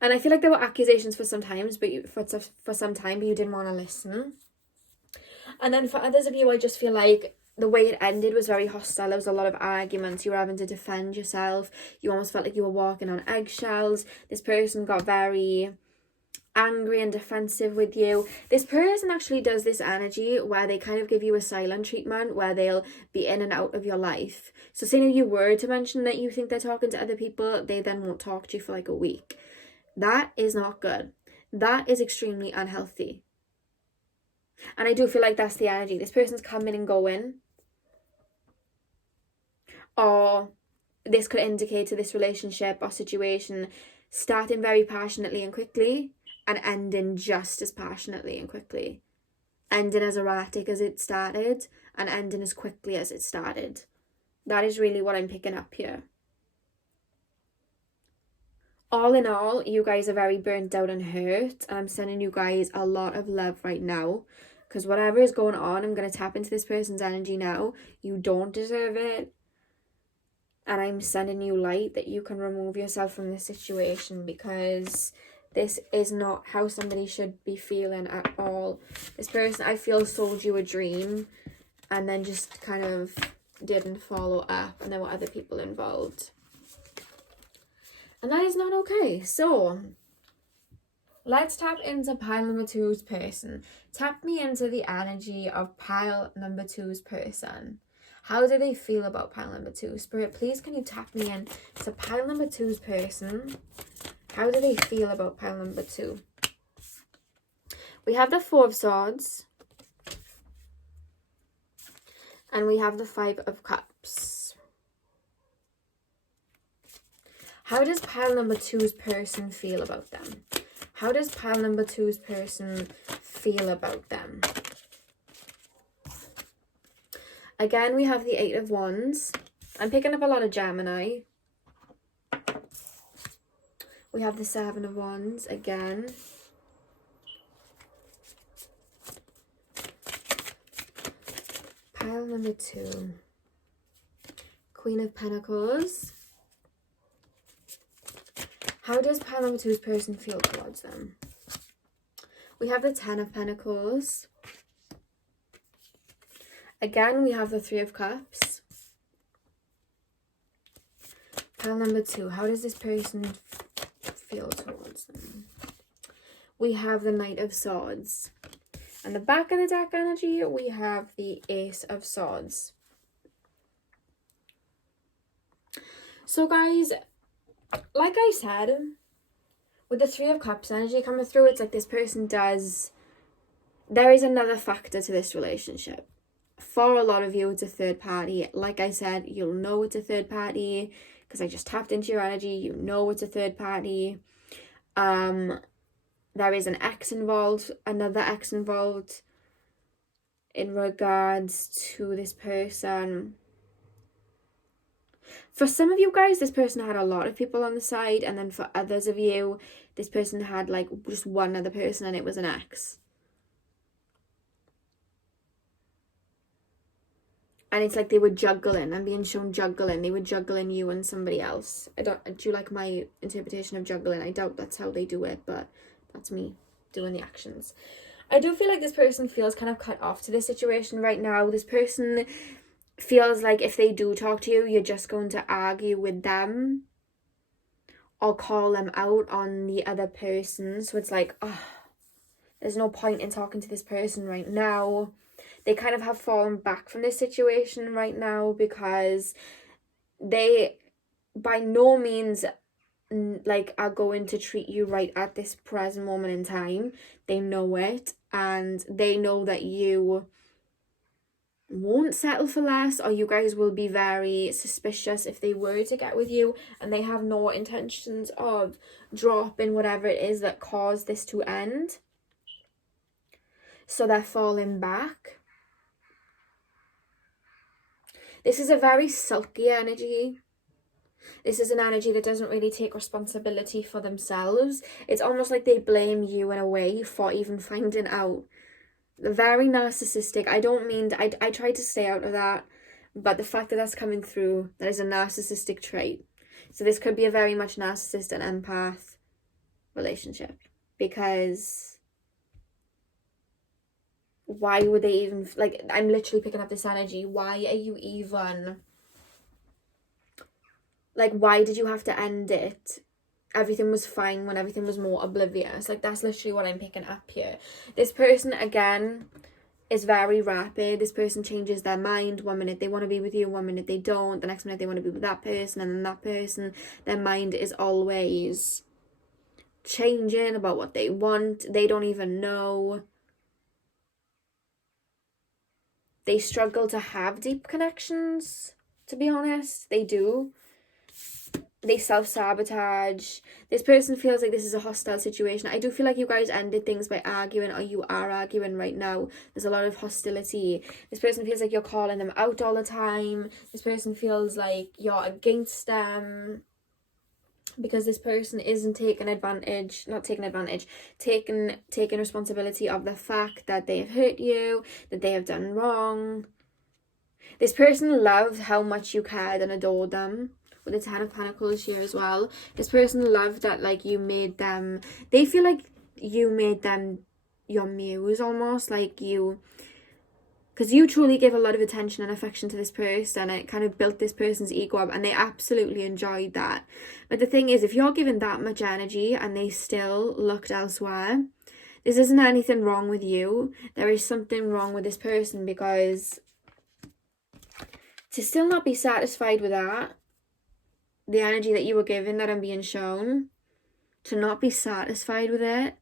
And I feel like there were accusations for some time, but you didn't want to listen. And then for others of you, I just feel like the way it ended was very hostile. There was a lot of arguments. You were having to defend yourself. You almost felt like you were walking on eggshells. This person got very angry and defensive with you. This person actually does this energy where they kind of give you a silent treatment, where they'll be in and out of your life. So say you were to mention that you think they're talking to other people, they then won't talk to you for like a week. That is not good. That is extremely unhealthy. And I do feel like that's the energy. This person's coming and going. Or this could indicate to this relationship or situation starting very passionately and quickly, and ending just as passionately and quickly. Ending as erratic as it started, and ending as quickly as it started. That is really what I'm picking up here. All in all, you guys are very burnt out and hurt, and I'm sending you guys a lot of love right now, because whatever is going on, I'm going to tap into this person's energy now. You don't deserve it. And I'm sending you light that you can remove yourself from this situation, because this is not how somebody should be feeling at all. This person, I feel, sold you a dream and then just kind of didn't follow up, and there were other people involved. And that is not okay. So let's tap into pile number 2's person. Tap me into the energy of pile number 2's person. How do they feel about pile number 2? Spirit, please can you tap me in to pile number 2's person? How do they feel about pile number 2? We have the 4 of Swords. And we have the 5 of Cups. How does pile number 2's person feel about them? How does pile number 2's person feel about them? Again, we have the 8 of Wands. I'm picking up a lot of Gemini. We have the 7 of Wands again. Pile number 2. Queen of Pentacles. How does pile number 2's person feel towards them? We have the 10 of Pentacles. Again, we have the 3 of Cups. Pile number 2. How does this person feel towards them? We have the Knight of Swords. And the back of the deck energy, we have the Ace of Swords. So guys, like I said, with the 3 of Cups energy coming through, it's like this person does... There is another factor to this relationship. For a lot of you, it's a third party. Like I said, you'll know it's a third party because I just tapped into your energy. You know it's a third party. There is an ex involved, another ex involved in regards to this person. For some of you guys, this person had a lot of people on the side, and then for others of you, this person had like just one other person and it was an ex. And it's like they were juggling. I'm being shown juggling. They were juggling you and somebody else. Do you like my interpretation of juggling? I doubt that's how they do it, but that's me doing the actions. I do feel like this person feels kind of cut off to this situation right now. This person feels like if they do talk to you, you're just going to argue with them or call them out on the other person. So it's like, oh, There's no point in talking to this person right now. They kind of have fallen back from this situation right now because they by no means like are going to treat you right at this present moment in time. They know it, and they know that you won't settle for less, or you guys will be very suspicious if they were to get with you, and they have no intentions of dropping whatever it is that caused this to end. So they're falling back. This is a very sulky energy. This is an energy that doesn't really take responsibility for themselves. It's almost like they blame you in a way for even finding out. They're very narcissistic. I don't mean, I try to stay out of that, but the fact that that's coming through, that is a narcissistic trait. So this could be a very much narcissist and empath relationship, because why would they even, like, I'm literally picking up this energy. Why are you even, like, why did you have to end it? Everything was fine when everything was more oblivious. Like, that's literally what I'm picking up here. This person, again, is very rapid. This person changes their mind. 1 minute they want to be with you, 1 minute they don't. The next minute they want to be with that person, and then that person. Their mind is always changing about what they want. They don't even know. They struggle to have deep connections, to be honest. They do. They self-sabotage. This person feels like this is a hostile situation. I do feel like you guys ended things by arguing, or you are arguing right now. There's a lot of hostility. This person feels like you're calling them out all the time. This person feels like you're against them, because this person isn't taking responsibility of the fact that they have hurt you, that they have done wrong. This person loved how much you cared and adored them. With the 10 of Pentacles here as well. This person loved that, like, you made them, they feel like you made them your muse almost, like you, because you truly give a lot of attention and affection to this person, and it kind of built this person's ego up, and they absolutely enjoyed that. But the thing is, if you're giving that much energy and they still looked elsewhere, this isn't anything wrong with you. There is something wrong with this person, because to still not be satisfied with that, the energy that you were given, that I'm being shown, to not be satisfied with it,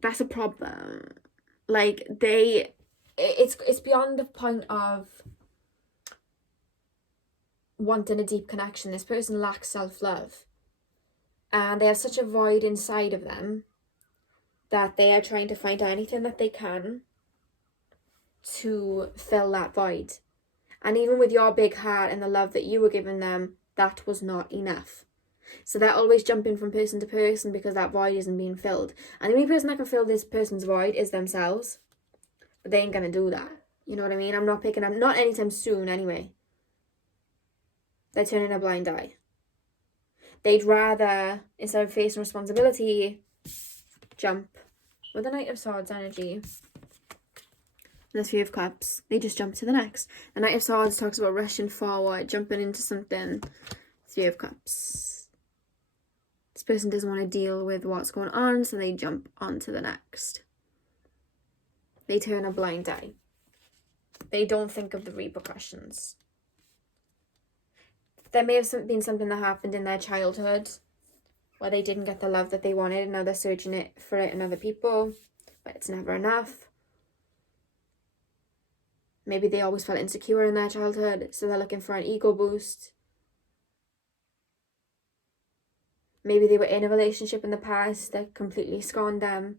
that's a problem. Like, it's beyond the point of wanting a deep connection. This person lacks self-love, and they have such a void inside of them that they are trying to find anything that they can to fill that void. And even with your big heart and the love that you were giving them, that was not enough. So they're always jumping from person to person because that void isn't being filled. And the only person that can fill this person's void is themselves. But they ain't going to do that. You know what I mean? I'm not picking up, not anytime soon anyway. They're turning a blind eye. They'd rather, instead of facing responsibility, jump. With the Knight of Swords energy, the Three of Cups, they just jump to the next. The Knight of Swords talks about rushing forward, jumping into something. Three of Cups. This person doesn't want to deal with what's going on, so they jump on to the next. They turn a blind eye. They don't think of the repercussions. There may have been something that happened in their childhood where they didn't get the love that they wanted, and now they're searching for it in other people, but it's never enough. Maybe they always felt insecure in their childhood, so they're looking for an ego boost. Maybe they were in a relationship in the past that completely scorned them,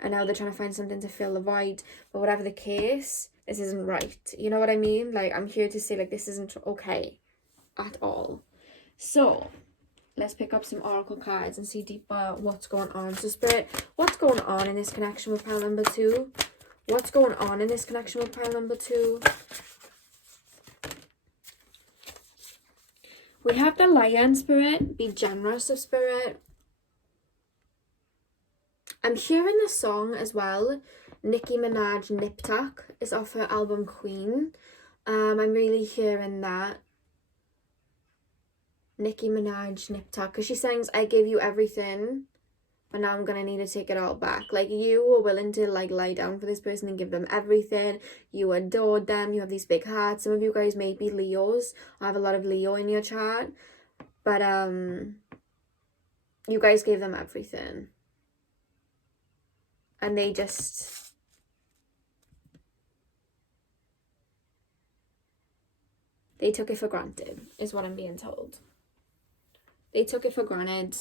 and now they're trying to find something to fill the void. But whatever the case, this isn't right. You know what I mean? Like, I'm here to say, like, this isn't okay at all. So, let's pick up some oracle cards and see deeper what's going on. So, Spirit, what's going on in this connection with pile number 2? What's going on in this connection with pile number 2? We have the Lion, Spirit. Be generous of Spirit. I'm hearing the song as well. Nicki Minaj Nip Tuck is off her album Queen. I'm really hearing that. Nicki Minaj Nip Tuck. Because she sings, I give you everything, but now I'm gonna need to take it all back. Like, you were willing to like lie down for this person and give them everything. You adored them. You have these big hearts. Some of you guys may be Leos. I have a lot of Leo in your chart, but you guys gave them everything, and they took it for granted, is what I'm being told. They took it for granted.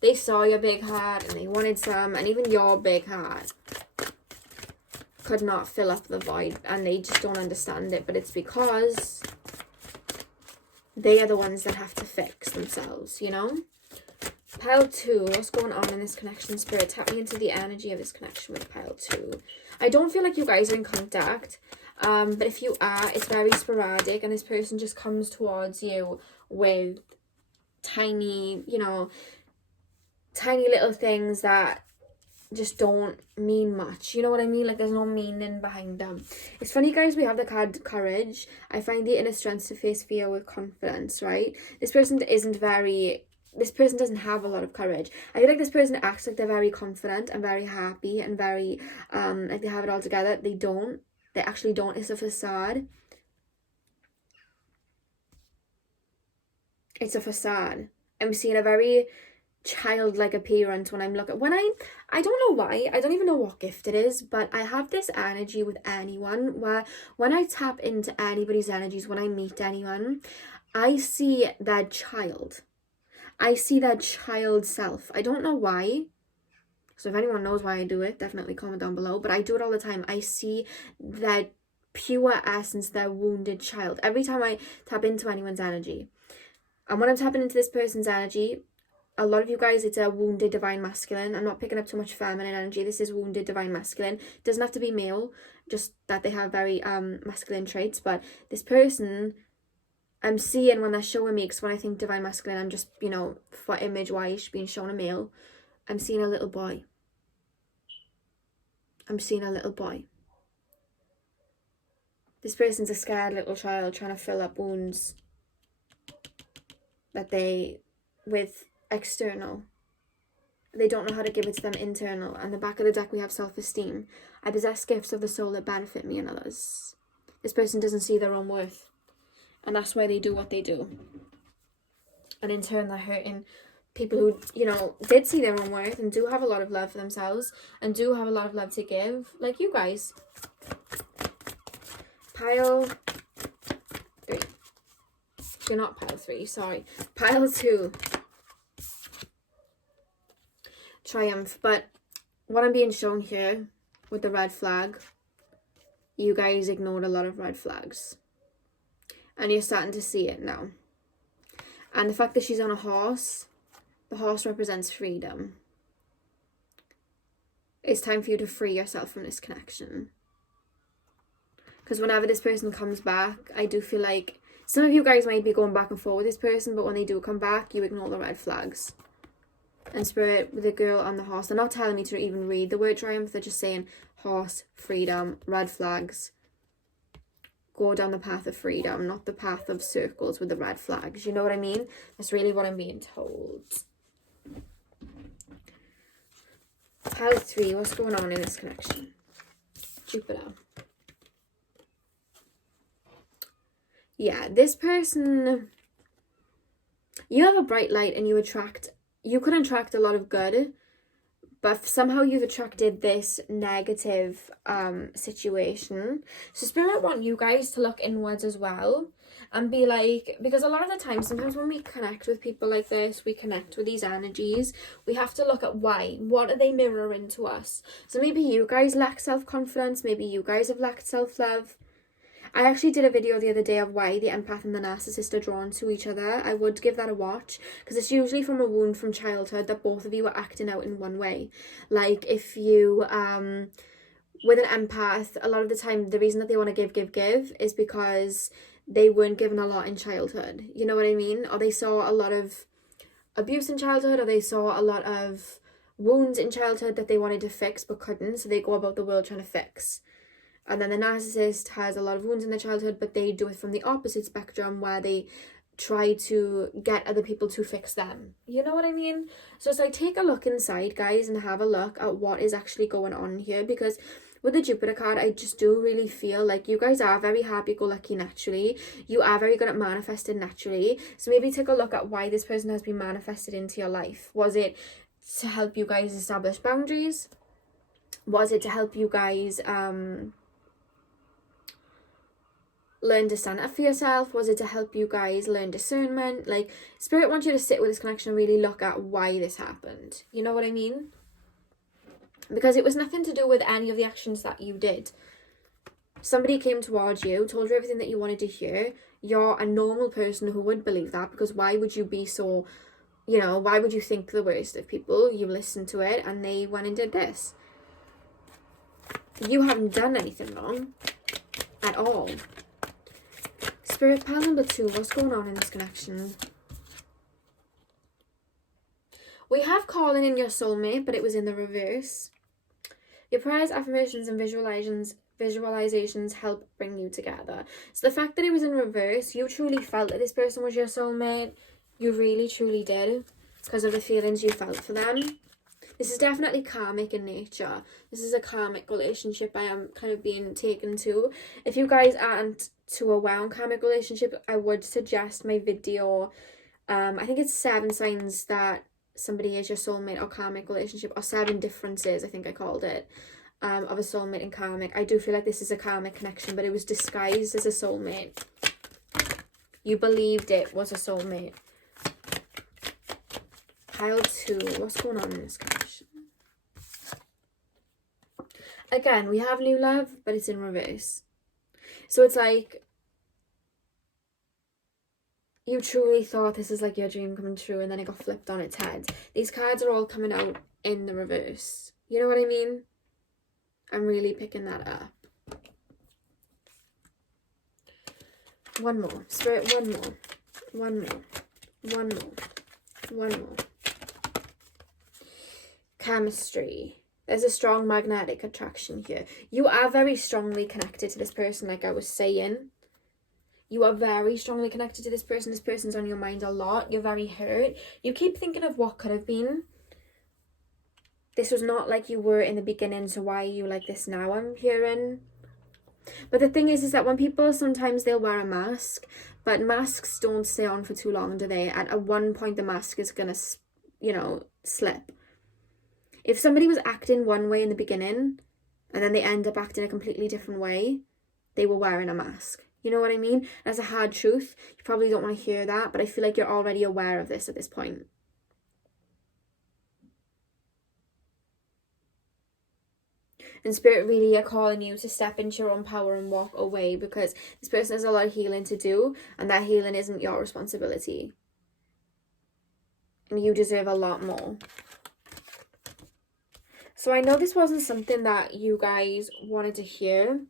They saw your big heart and they wanted some, and even your big heart could not fill up the void, and they just don't understand it. But it's because they are the ones that have to fix themselves, you know? Pile 2, what's going on in this connection? Spirit, tap me into the energy of this connection with pile 2. I don't feel like you guys are in contact, but if you are, it's very sporadic, and this person just comes towards you with tiny, you know, tiny little things that just don't mean much, you know what I mean? Like, there's no meaning behind them. It's funny, guys, we have the card courage. I find the inner strength to face fear with confidence, right? This person doesn't have a lot of courage. I feel like this person acts like they're very confident and very happy and very like they have it all together. They don't. They actually don't. It's a facade. It's a facade. I'm seeing a very childlike appearance when I'm looking. I don't know why. I don't even know what gift it is, but I have this energy with anyone where when I tap into anybody's energies, when I meet anyone, I see their child. I see their child self. I don't know why. So if anyone knows why I do it, definitely comment down below. But I do it all the time. I see their pure essence, their wounded child, every time I tap into anyone's energy. And when I'm tapping into this person's energy, a lot of you guys, it's a wounded divine masculine. I'm not picking up too much feminine energy. This is wounded divine masculine. It doesn't have to be male, just that they have very masculine traits. But this person, I'm seeing when they're showing me, because when I think divine masculine, I'm just, you know, for image wise being shown a male, I'm seeing a little boy. I'm seeing a little boy. This person's a scared little child trying to fill up wounds that with external. They don't know how to give it to them internal. And the back of the deck, we have self-esteem. I possess gifts of the soul that benefit me and others. This person doesn't see their own worth. And that's why they do what they do. And in turn, they're hurting people who, you know, did see their own worth and do have a lot of love for themselves and do have a lot of love to give. Like you guys. Pile 3. So not pile 3, sorry. Pile 2. Triumph. But what I'm being shown here with the red flag, you guys ignored a lot of red flags. And you're starting to see it now. And the fact that she's on a horse, the horse represents freedom. It's time for you to free yourself from this connection. Because whenever this person comes back, I do feel like some of you guys might be going back and forth with this person, but when they do come back, you ignore the red flags. And Spirit, with the girl on the horse, they're not telling me to even read the word triumph. They're just saying horse, freedom, red flags. Go down the path of freedom, not the path of circles with the red flags. You know what I mean? That's really what I'm being told. Pile 3, what's going on in this connection? Jupiter. Yeah, this person, you have a bright light and you could attract a lot of good, but somehow you've attracted this negative situation. So Spirit want you guys to look inwards as well and be like, because a lot of the time, sometimes when we connect with people like this, we connect with these energies, we have to look at why. What are they mirroring to us? So maybe you guys lack self-confidence, maybe you guys have lacked self-love. I actually did a video the other day of why the empath and the narcissist are drawn to each other. I would give that a watch, because it's usually from a wound from childhood that both of you are acting out in one way. Like if you, with an empath, a lot of the time, the reason that they want to give is because they weren't given a lot in childhood. You know what I mean? Or they saw a lot of abuse in childhood, or they saw a lot of wounds in childhood that they wanted to fix but couldn't, so they go about the world trying to fix. And then the narcissist has a lot of wounds in their childhood, but they do it from the opposite spectrum, where they try to get other people to fix them. You know what I mean? So it's like, take a look inside, guys, and have a look at what is actually going on here, because with the Jupiter card, I just do really feel like you guys are very happy-go-lucky naturally. You are very good at manifesting naturally. So maybe take a look at why this person has been manifested into your life. Was it to help you guys establish boundaries? Was it to help you guys learn to stand up for yourself? Was it to help you guys learn discernment? Like, Spirit wants you to sit with this connection and really look at why this happened. You know what I mean? Because it was nothing to do with any of the actions that you did. Somebody came towards you, told you everything that you wanted to hear. You're a normal person who would believe that, because why would you be so, you know, why would you think the worst of people? You listened to it and they went and did this. You haven't done anything wrong at all. Spirit pile number 2, what's going on in this connection? We have calling in your soulmate, but it was in the reverse. Your prayers, affirmations, and visualizations help bring you together. So the fact that it was in reverse, you truly felt that this person was your soulmate. You really, truly did, because of the feelings you felt for them. This is definitely karmic in nature. This is a karmic relationship I am kind of being taken to. If you guys aren't too aware on karmic relationship, I would suggest my video. I think it's 7 signs that somebody is your soulmate or karmic relationship, or 7 differences, I think I called it, of a soulmate and karmic. I do feel like this is a karmic connection, but it was disguised as a soulmate. You believed it was a soulmate. Pile 2, what's going on in this connection? Again, we have new love, but it's in reverse. So it's like, you truly thought this is like your dream coming true, and then it got flipped on its head. These cards are all coming out in the reverse. You know what I mean? I'm really picking that up. One more. Spirit, one more. One more. One more. One more. Chemistry. There's a strong magnetic attraction here. You are very strongly connected to this person, like I was saying. You are very strongly connected to this person. This person's on your mind a lot. You're very hurt. You keep thinking of what could have been. This was not like you were in the beginning, so why are you like this now, I'm hearing. But the thing is that when people, sometimes they'll wear a mask, but masks don't stay on for too long, do they? At one point, the mask is going to, you know, slip. If somebody was acting one way in the beginning, and then they end up acting a completely different way, they were wearing a mask. You know what I mean? That's a hard truth. You probably don't want to hear that, but I feel like you're already aware of this at this point. And Spirit really are calling you to step into your own power and walk away, because this person has a lot of healing to do, and that healing isn't your responsibility. And you deserve a lot more. So I know this wasn't something that you guys wanted to hear,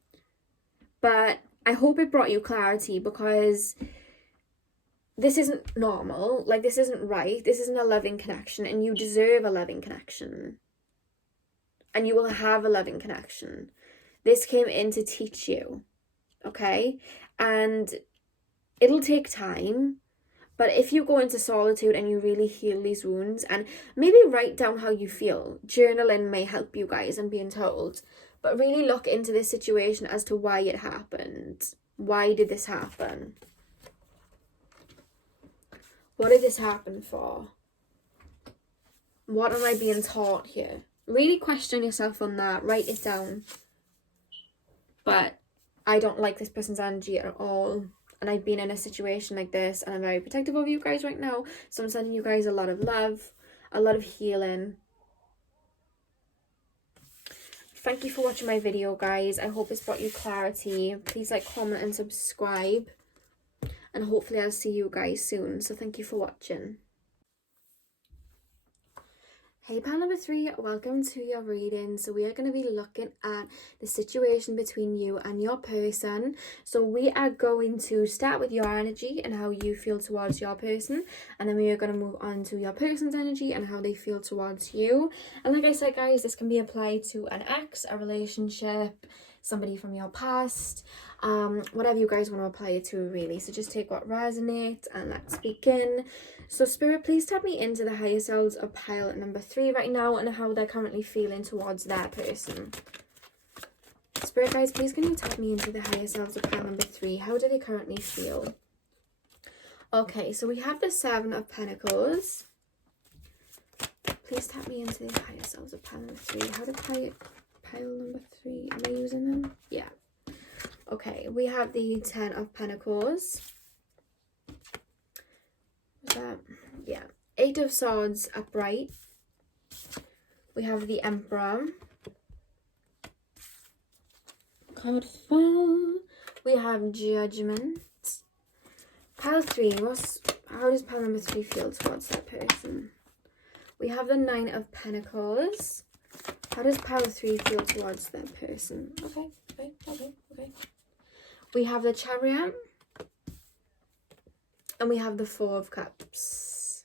but I hope it brought you clarity, because this isn't normal. Like, this isn't right. This isn't a loving connection, and you deserve a loving connection. And you will have a loving connection. This came in to teach you, okay? And it'll take time, but if you go into solitude and you really heal these wounds, and maybe write down how you feel. Journaling may help you guys, I'm being told. But really look into this situation as to why it happened. Why did this happen? What did this happen for? What am I being taught here? Really question yourself on that. Write it down. But I don't like this person's energy at all. And I've been in a situation like this, and I'm very protective of you guys right now. So I'm sending you guys a lot of love, a lot of healing. Thank you for watching my video, guys. I hope it's brought you clarity. Please like, comment, and subscribe. And hopefully I'll see you guys soon. So thank you for watching. Hey pal number 3, welcome to your reading. So we are going to be looking at the situation between you and your person. So we are going to start with your energy and how you feel towards your person, and then we are going to move on to your person's energy and how they feel towards you. And like I said, guys, this can be applied to an ex, a relationship, somebody from your past, whatever you guys want to apply it to, really. So just take what resonates and let's begin. So Spirit, please tap me into the higher selves of pile number 3 right now and how they're currently feeling towards their person. Spirit guys, please can you tap me into the higher selves of pile number 3? How do they currently feel? Okay, so we have the 7 of Pentacles. Please tap me into the higher selves of pile number 3. How to pile number 3? Am I using them? Yeah. Okay, we have the 10 of Pentacles. What's that? Yeah. 8 of Swords upright. We have the Emperor. Card fell. We have Judgment. Pile 3. How does pile number 3 feel towards that person? We have the 9 of Pentacles. How does pile 3 feel towards that person? Okay. We have the Chariot. And we have the 4 of Cups.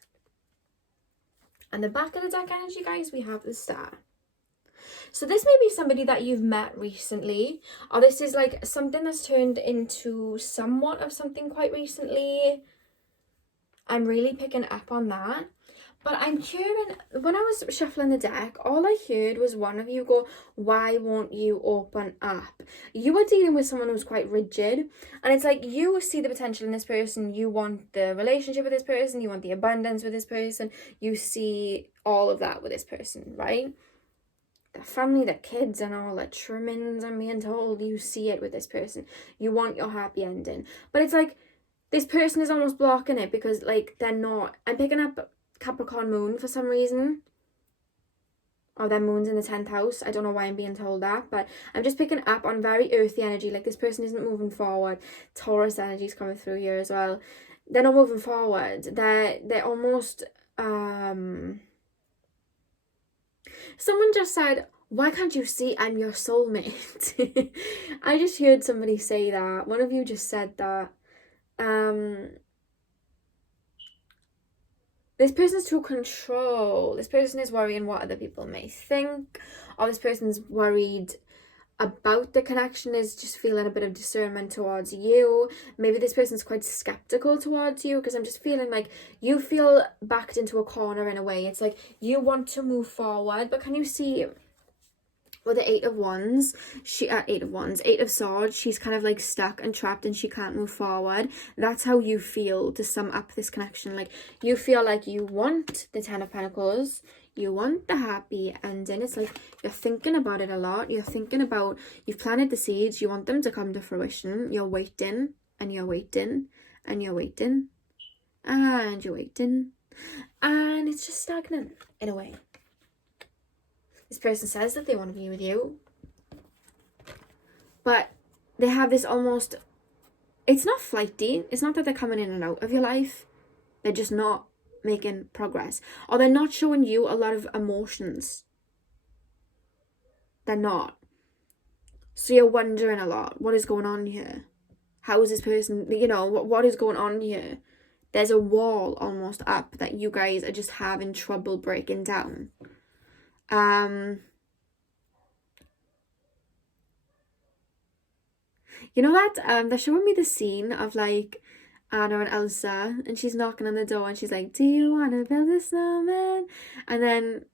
And the back of the deck energy, guys, we have the Star. So this may be somebody that you've met recently, or this is like something that's turned into somewhat of something quite recently. I'm really picking up on that. But I'm hearing, when I was shuffling the deck, all I heard was one of you go, why won't you open up? You are dealing with someone who's quite rigid. And it's like, you see the potential in this person. You want the relationship with this person. You want the abundance with this person. You see all of that with this person, right? The family, the kids and all the trimmings, I'm being told. You see it with this person. You want your happy ending. But it's like, this person is almost blocking it because, like, they're not. I'm picking up Capricorn moon for some reason, or their moon's in the 10th house. I don't know why I'm being told that, but I'm just picking up on very earthy energy. Like, this person isn't moving forward. Taurus energy is coming through here as well. They're not moving forward. They're almost someone just said, why can't you see I'm your soulmate? I just heard somebody say that. One of you just said that. This person's too control. This person is worrying what other people may think, or this person's worried about the connection, is just feeling a bit of discernment towards you. Maybe this person's quite skeptical towards you, because I'm just feeling like you feel backed into a corner in a way. It's like you want to move forward, but can you see with the 8 of Wands, Eight of Swords, she's kind of like stuck and trapped and she can't move forward. That's how you feel, to sum up this connection. Like, you feel like you want the 10 of Pentacles, you want the happy ending. It's like you're thinking about it a lot. You're thinking about, you've planted the seeds, you want them to come to fruition. You're waiting and you're waiting and you're waiting and you're waiting, and it's just stagnant in a way. This person says that they want to be with you, but they have this almost, it's not flighty. It's not that they're coming in and out of your life. They're just not making progress, or they're not showing you a lot of emotions. They're not. So you're wondering a lot, what is going on here? How is this person, what is going on here? There's a wall almost up that you guys are just having trouble breaking down. They're showing me the scene of like Anna and Elsa, and she's knocking on the door and she's like, do you want to build a snowman? And then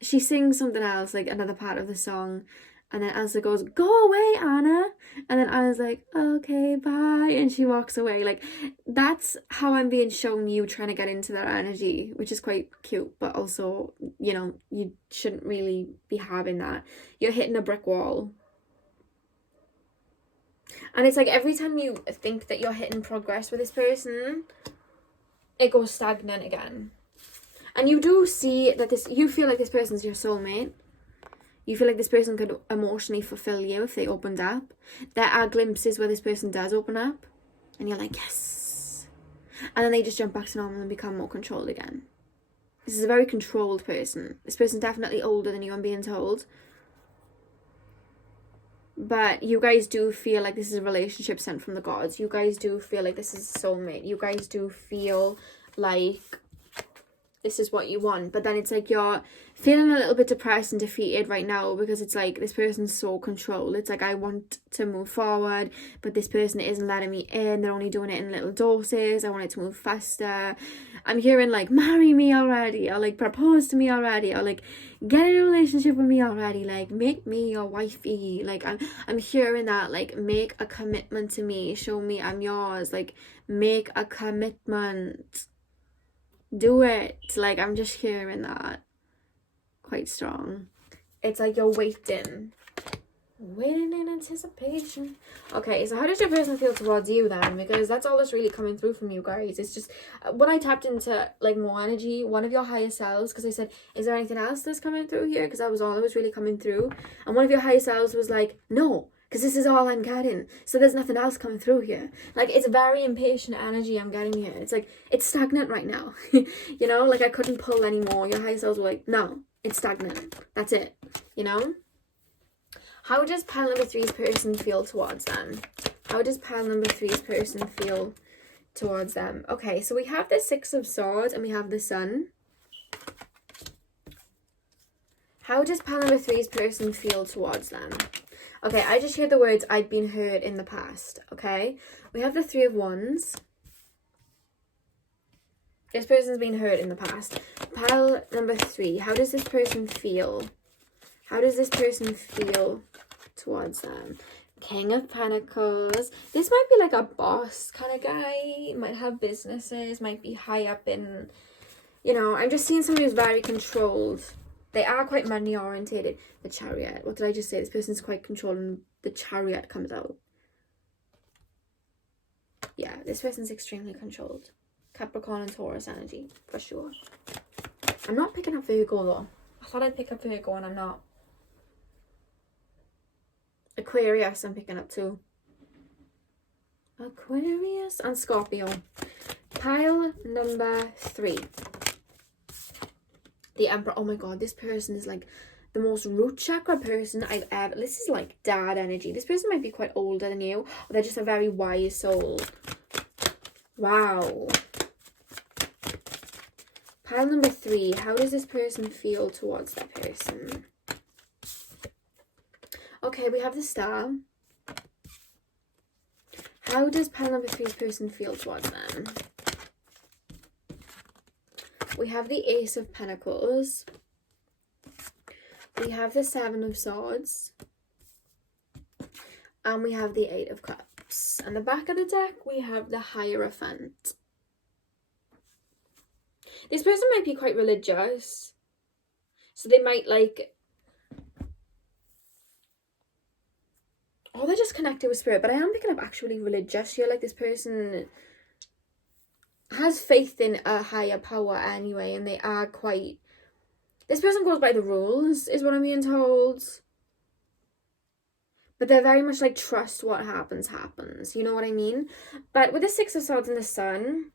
she sings something else, like another part of the song, and then Elsa goes, go away, Anna. And then Anna's like, okay, bye, and she walks away. Like, that's how I'm being shown you trying to get into that energy, which is quite cute, but also, you shouldn't really be having that. You're hitting a brick wall. And it's like every time you think that you're hitting progress with this person, it goes stagnant again. And you do see that you feel like this person's your soulmate. You feel like this person could emotionally fulfill you if they opened up. There are glimpses where this person does open up, and you're like, yes. And then they just jump back to normal and become more controlled again. This is a very controlled person. This person's definitely older than you, I'm being told. But you guys do feel like this is a relationship sent from the gods. You guys do feel like this is a soulmate. You guys do feel like this is what you want. But then it's like you're feeling a little bit depressed and defeated right now because it's like this person's so controlled. It's like, I want to move forward, but this person isn't letting me in. They're only doing it in little doses. I want it to move faster. I'm hearing like, marry me already, or like propose to me already, or like get in a relationship with me already, like make me your wifey. Like I'm hearing that, like make a commitment to me, show me I'm yours, like make a commitment, do it. Like I'm just hearing that quite strong. It's like you're waiting in anticipation. Okay, so how does your person feel towards you then? Because that's all that's really coming through from you guys. It's just when I tapped into like more energy, one of your higher selves, because I said, is there anything else that's coming through here? Because that was all that was really coming through. And one of your higher selves was like, no, because this is all I'm getting, so there's nothing else coming through here. Like, it's very impatient energy I'm getting here. It's like, it's stagnant right now. You know, like I couldn't pull anymore. Your higher selves were like, no, it's stagnant, that's it, you know. How does pile number 3's person feel towards them? How does pile number 3's person feel towards them? Okay, so we have the 6 of Swords and we have the Sun. How does pile number 3's person feel towards them? Okay, I just hear the words, I've been hurt in the past, okay? We have the 3 of Wands. This person's been hurt in the past. Pile number 3, how does this person feel? How does this person feel towards them? King of Pentacles. This might be like a boss kind of guy. Might have businesses. Might be high up in, you know, I'm just seeing somebody who's very controlled. They are quite money orientated. The Chariot. What did I just say? This person's quite controlled and the Chariot comes out. Yeah, this person's extremely controlled. Capricorn and Taurus energy, for sure. I'm not picking up Virgo though. I thought I'd pick up Virgo and I'm not. Aquarius I'm picking up too. Aquarius and Scorpio. Pile number 3. The Emperor. Oh my god, this person is like the most root chakra person I've ever. This is like dad energy. This person might be quite older than you, or they're just a very wise soul. Wow. Pile number 3. How does this person feel towards that person? Okay, we have the Star. How does pile number 3's person feel towards them? We have the Ace of Pentacles. We have the 7 of Swords. And we have the 8 of Cups. And the back of the deck, we have the Hierophant. This person might be quite religious. So they might like... Oh, they're just connected with spirit. But I am picking up actually religious here. Like this person has faith in a higher power anyway. And they are quite... This person goes by the rules, is what I'm being told. But they're very much like, trust what happens, happens. You know what I mean? But with the 6 of Swords and the Sun,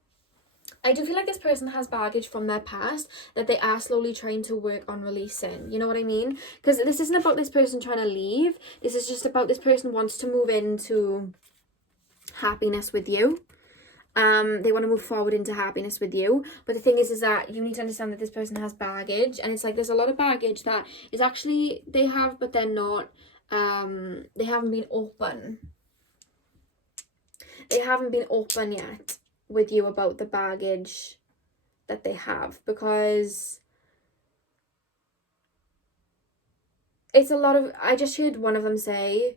I do feel like this person has baggage from their past that they are slowly trying to work on releasing. You know what I mean? Because this isn't about this person trying to leave. This is just about this person wants to move into happiness with you. They want to move forward into happiness with you. But the thing is that you need to understand that this person has baggage. And it's like there's a lot of baggage that is actually they have, but they're not. They haven't been open. They haven't been open yet with you about the baggage that they have, because it's a lot of, I just heard one of them say,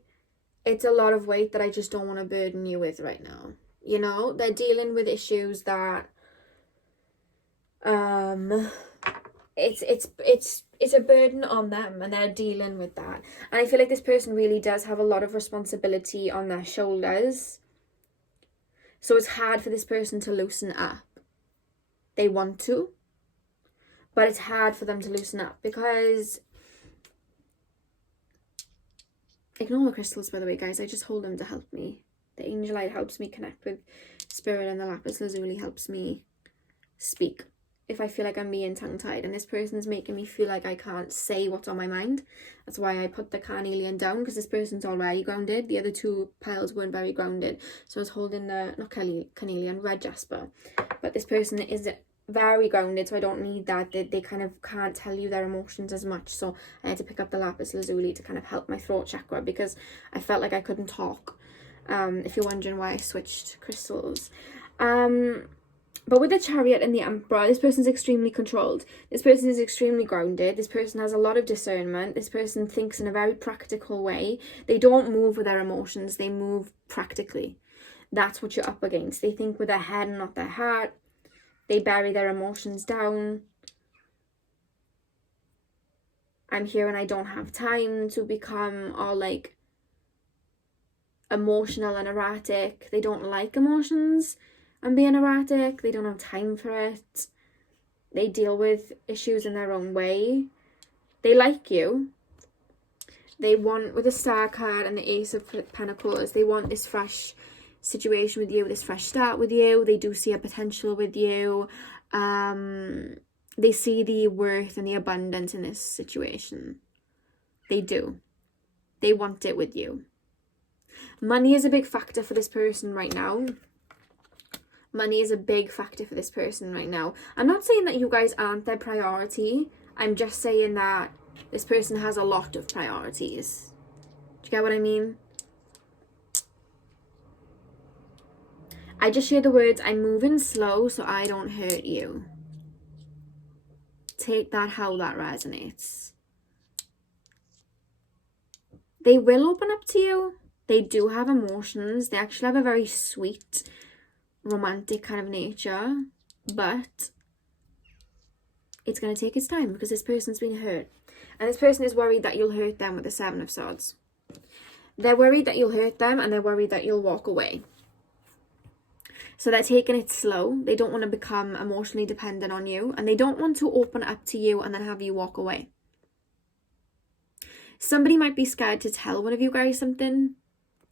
it's a lot of weight that I just don't want to burden you with right now. You know, they're dealing with issues that it's a burden on them, and they're dealing with that. And I feel like this person really does have a lot of responsibility on their shoulders. So it's hard for this person to loosen up. They want to, but it's hard for them to loosen up because... Ignore the crystals, by the way, guys. I just hold them to help me. The angel light helps me connect with spirit, and the lapis lazuli helps me speak if I feel like I'm being tongue-tied. And this person's making me feel like I can't say what's on my mind. That's why I put the carnelian down, because this person's already grounded. The other 2 piles weren't very grounded. So I was holding the, not carnelian, red jasper. But this person is very grounded, so I don't need that. They kind of can't tell you their emotions as much, so I had to pick up the lapis lazuli to kind of help my throat chakra because I felt like I couldn't talk, if you're wondering why I switched crystals. But with the Chariot and the Emperor, this person's extremely controlled. This person is extremely grounded. This person has a lot of discernment. This person thinks in a very practical way. They don't move with their emotions. They move practically. That's what you're up against. They think with their head and not their heart. They bury their emotions down. I'm here and I don't have time to become all like emotional and erratic. They don't like emotions and being erratic. They don't have time for it. They deal with issues in their own way. They like you. They want, with the Star card and the Ace of Pentacles, they want this fresh situation with you, this fresh start with you. They do see a potential with you. They see the worth and the abundance in this situation. They do. They want it with you. Money is a big factor for this person right now. Money is a big factor for this person right now. I'm not saying that you guys aren't their priority. I'm just saying that this person has a lot of priorities. Do you get what I mean? I just hear the words, I'm moving slow so I don't hurt you. Take that how that resonates. They will open up to you. They do have emotions. They actually have a very sweet, romantic kind of nature, but it's going to take its time because this person's been hurt, and this person is worried that you'll hurt them with the Seven of Swords. They're worried that you'll hurt them, and they're worried that you'll walk away. So they're taking it slow. They don't want to become emotionally dependent on you, and they don't want to open up to you and then have you walk away. Somebody might be scared to tell one of you guys something.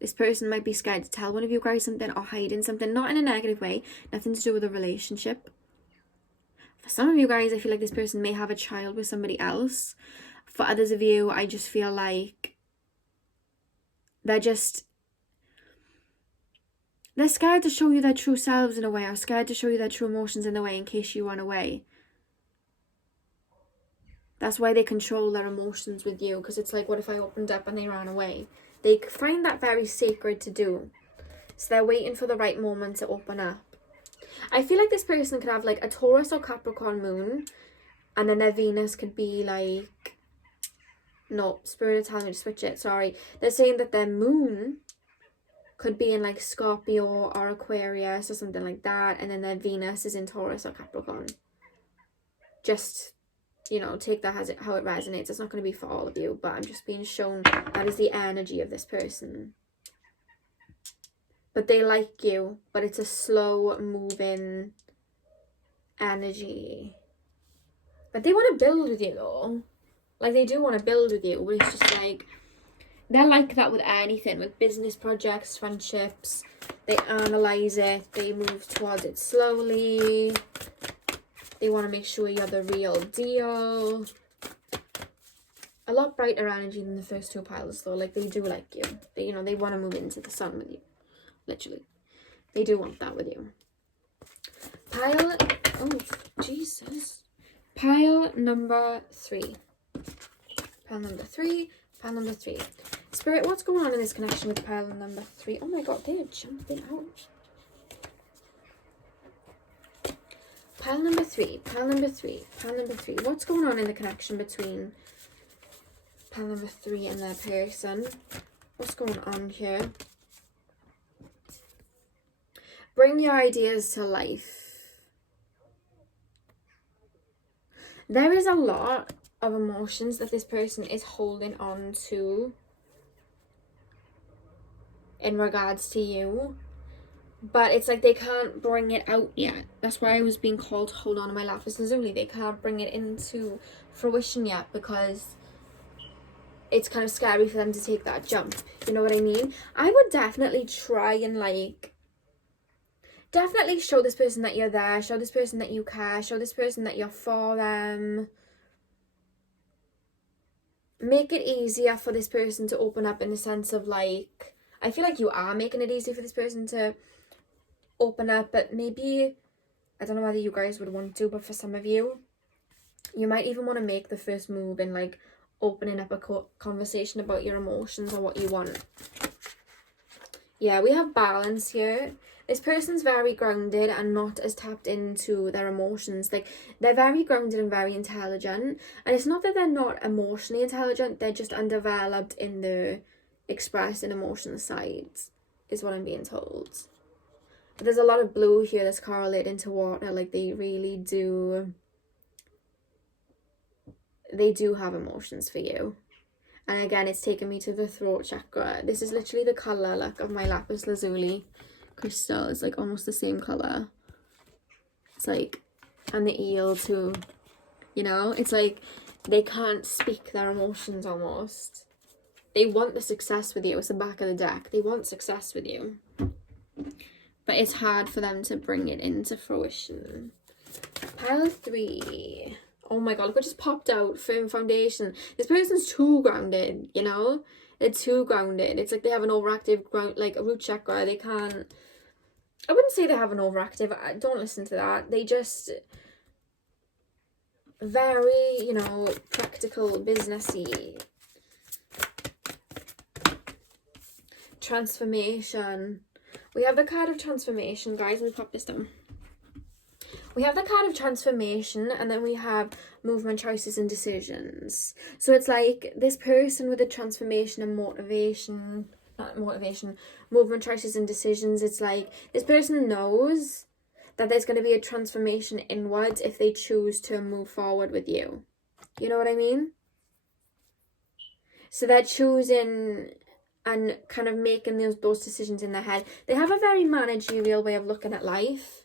This person might be scared to tell one of you guys something or hiding something, not in a negative way, nothing to do with a relationship. For some of you guys, I feel like this person may have a child with somebody else. For others of you, I just feel like they're scared to show you their true selves in a way, or scared to show you their true emotions in a way in case you run away. That's why they control their emotions with you, because it's like, what if I opened up and they ran away? They find that very sacred to do. So they're waiting for the right moment to open up. I feel like this person could have like a Taurus or Capricorn moon, and then their Venus could be like, no, Spirit is telling me to switch it, sorry. They're saying that their moon could be in like Scorpio or Aquarius or something like that, and then their Venus is in Taurus or Capricorn. Just, you know, take that as how it resonates. It's not going to be for all of you, but I'm just being shown that is the energy of this person. But they like you, but it's a slow moving energy. But they want to build with you though. Like, they do want to build with you, but it's just like, they're like that with anything, with business projects, friendships. They analyze it, they move towards it slowly. They want to make sure you're the real deal. A lot brighter energy than the first two piles though. Like, they do like you. They, you know, they want to move into the sun with you. Literally. They do want that with you. Pile, oh, Jesus. Pile number 3. Pile number 3. Pile number 3. Spirit, what's going on in this connection with pile number 3? Oh my god, they're jumping out. Pile number 3. Pile number 3. Pile number 3. What's going on in the connection between pile number 3 and their person? What's going on here? Bring your ideas to life. There is a lot of emotions that this person is holding on to in regards to you, but it's like they can't bring it out yet. That's why I was being called to hold on to my lapis lazuli. They can't bring it into fruition yet because it's kind of scary for them to take that jump. You know what I mean? I would definitely try and like, definitely show this person that you're there, show this person that you care, show this person that you're for them. Make it easier for this person to open up in the sense of like, I feel like you are making it easy for this person to open up, but maybe I don't know whether you guys would want to, but for some of you, you might even want to make the first move in like opening up a conversation about your emotions or what you want. Yeah, we have balance here. This person's very grounded and not as tapped into their emotions. Like, they're very grounded and very intelligent. And it's not that they're not emotionally intelligent, they're just undeveloped in the expressed and emotional sides, is what I'm being told. But there's a lot of blue here that's correlating to water. Like, they really do... They do have emotions for you. And again, it's taken me to the throat chakra. This is literally the colour, like, of my lapis lazuli crystal. It's like almost the same colour. It's like, and the eel too, you know? It's like they can't speak their emotions almost. They want the success with you. It's the back of the deck. They want success with you. But it's hard for them to bring it into fruition. Pile 3. Oh my god, look what just popped out. Firm foundation. This person's too grounded, you know? They're too grounded. It's like they have an overactive like a root chakra. They can't... I wouldn't say they have an overactive. Don't listen to that. They just... Very, you know, practical, businessy. Transformation. We have the card of transformation, guys. Let me pop this down. We have the card of transformation, and then we have movement, choices, and decisions. So it's like this person with the transformation and movement, choices, and decisions. It's like this person knows that there's going to be a transformation inwards if they choose to move forward with you. You know what I mean? So they're choosing and kind of making those decisions in their head. They have a very managerial way of looking at life.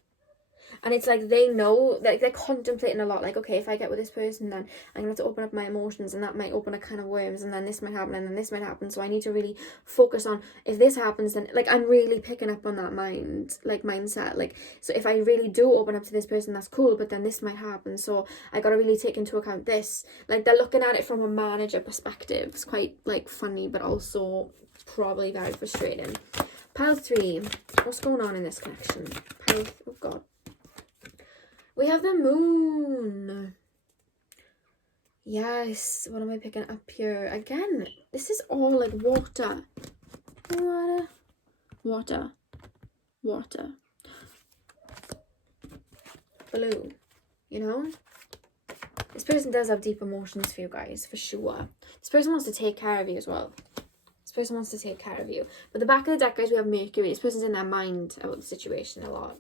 And it's like they know, like they're contemplating a lot. Like, okay, if I get with this person, then I'm going to have to open up my emotions, and that might open a can of worms, and then this might happen, and then this might happen. So I need to really focus on, if this happens, then, like, I'm really picking up on that mindset. Like, so if I really do open up to this person, that's cool, but then this might happen. So I got to really take into account this. Like, they're looking at it from a manager perspective. It's quite, like, funny, but also probably very frustrating. Pile 3. What's going on in this connection? Oh, God. We have the moon. Yes. What am I picking up here? Again, this is all like water. Water. Water. Water. Blue. You know? This person does have deep emotions for you guys, for sure. This person wants to take care of you as well. This person wants to take care of you. But the back of the deck, guys, we have Mercury. This person's in their mind about the situation a lot.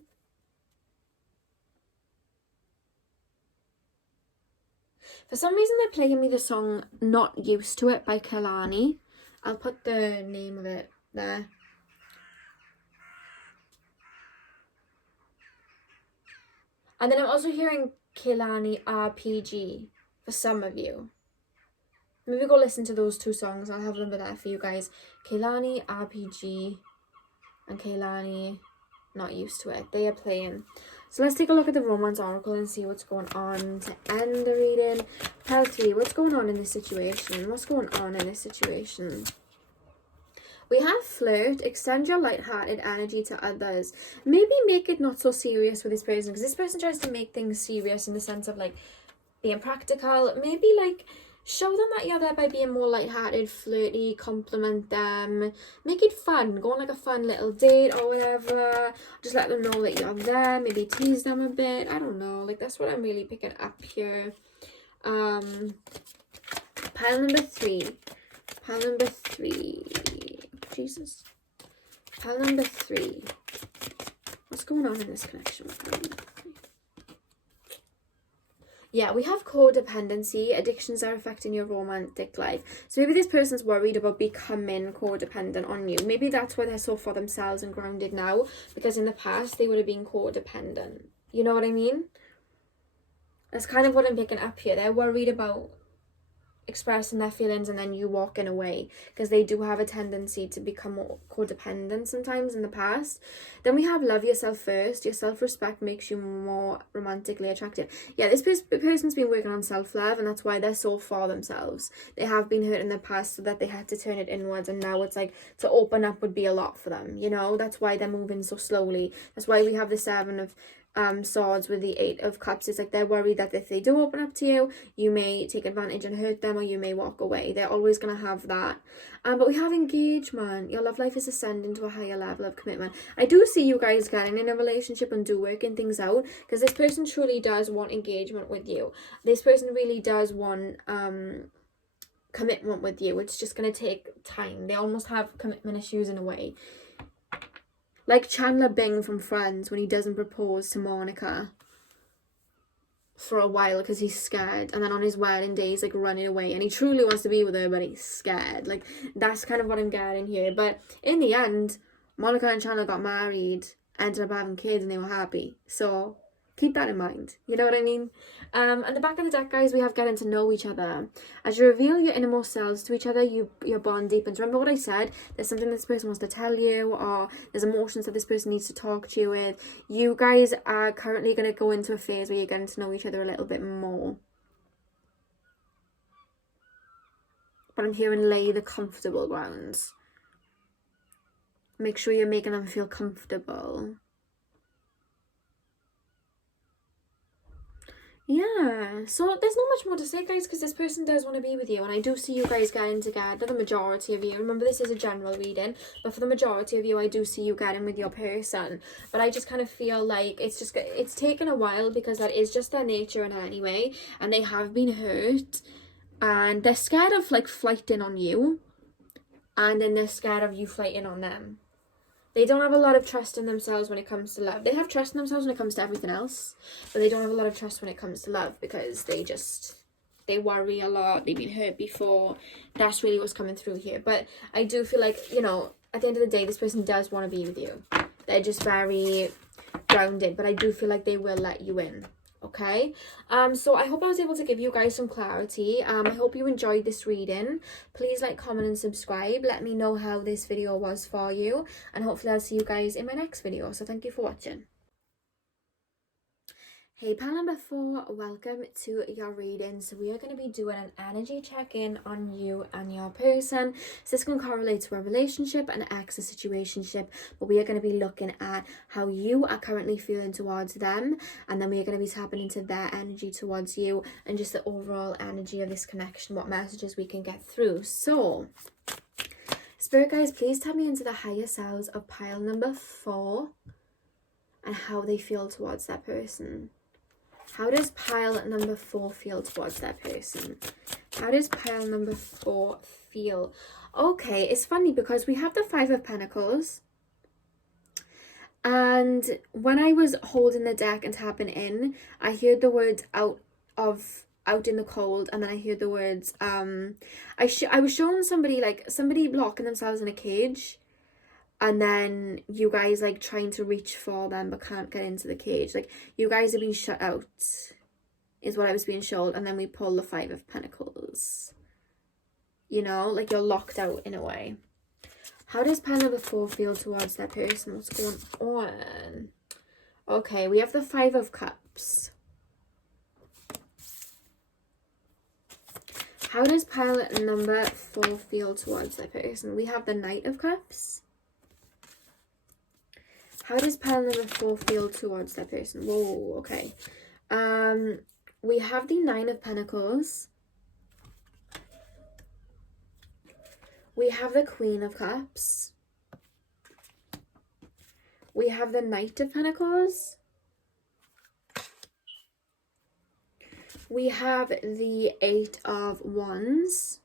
For some reason, they're playing me the song Not Used to It by Kawaii. I'll put the name of it there. And then I'm also hearing Kawaii RPG for some of you. Maybe go listen to those two songs. I'll have them there for you guys. Kawaii RPG and Kawaii Not Used to It. They are playing. So let's take a look at the Romance Oracle and see what's going on to end the reading. Pile 3, what's going on in this situation? What's going on in this situation? We have flirt, extend your light-hearted energy to others. Maybe make it not so serious with this person, because this person tries to make things serious in the sense of like being practical. Maybe like show them that you're there by being more light-hearted, flirty, compliment them. Make it fun. Go on like a fun little date or whatever. Just let them know that you're there. Maybe tease them a bit. I don't know. Like, that's what I'm really picking up here. Pile number 3. Pile number 3. Jesus. Pile number 3. What's going on in this connection with them? Yeah, we have codependency. Addictions are affecting your romantic life. So maybe this person's worried about becoming codependent on you. Maybe that's why they're so for themselves and grounded now. Because in the past, they would have been codependent. You know what I mean? That's kind of what I'm picking up here. They're worried about expressing their feelings and then you walking away, because they do have a tendency to become more codependent sometimes in the past. Then we have love yourself first. Your self-respect makes you more romantically attractive. Yeah, this person's been working on self-love, and that's why they're so for themselves. They have been hurt in the past, so that they had to turn it inwards, and now it's like to open up would be a lot for them, you know? That's why they're moving so slowly. That's why we have the 7 of swords with the Eight of Cups. It's like they're worried that if they do open up to you, you may take advantage and hurt them, or you may walk away. They're always going to have that. But we have engagement. Your love life is ascending to a higher level of commitment. I do see you guys getting in a relationship and do working things out, because this person truly does want engagement with you. This person really does want commitment with you. It's just going to take time. They almost have commitment issues in a way. Like Chandler Bing from Friends, when he doesn't propose to Monica for a while because he's scared, and then on his wedding day he's like running away, and he truly wants to be with her but he's scared. Like, that's kind of what I'm getting here. But in the end, Monica and Chandler got married, ended up having kids, and they were happy. So keep that in mind, you know what I mean? At the back of the deck, guys, we have getting to know each other. As you reveal your innermost selves to each other, your bond deepens. Remember what I said? There's something this person wants to tell you, or there's emotions that this person needs to talk to you with. You guys are currently going to go into a phase where you're getting to know each other a little bit more. But I'm hearing lay the comfortable grounds. Make sure you're making them feel comfortable. Yeah, so there's not much more to say, guys, because this person does want to be with you, and I do see you guys getting together, the majority of you. Remember, this is a general reading, but for the majority of you, I do see you getting with your person. But I just kind of feel like it's taken a while, because that is just their nature in any way, and they have been hurt, and they're scared of like flighting on you, and then they're scared of you flighting on them. They don't have a lot of trust in themselves when it comes to love. They have trust in themselves when it comes to everything else, but they don't have a lot of trust when it comes to love, because they worry a lot. They've been hurt before. That's really what's coming through here. But I do feel like, you know, at the end of the day, this person does want to be with you. They're just very grounded, but I do feel like they will let you in. Okay, so I hope I was able to give you guys some clarity. I hope you enjoyed this reading. Please like, comment and subscribe. Let me know how this video was for you, and hopefully I'll see you guys in my next video. So thank you for watching. Hey pal number 4, welcome to your reading. So we are going to be doing an energy check-in on you and your person. So this can correlate to a relationship, an ex, a situationship, but we are going to be looking at how you are currently feeling towards them, and then we are going to be tapping into their energy towards you, and just the overall energy of this connection, what messages we can get through. So Spirit guys, please tap me into the higher selves of pile number 4 and how they feel towards that person. How does pile number 4 feel towards that person? How does pile number 4 feel? Okay, it's funny because we have the 5 of Pentacles. And when I was holding the deck and tapping in, I heard the words out in the cold, and then I heard the words, I was showing somebody, like, somebody locking themselves in a cage. And then you guys like trying to reach for them but can't get into the cage. Like, you guys have been shut out is what I was being shown. And then we pull the 5 of Pentacles. You know, like you're locked out in a way. How does pile number 4 feel towards that person? What's going on? Okay, we have the 5 of Cups. How does pile number 4 feel towards that person? We have the Knight of Cups. How does pile number 4 feel towards that person? Whoa, okay. We have the 9 of Pentacles. We have the Queen of Cups. We have the Knight of Pentacles. We have the 8 of Wands.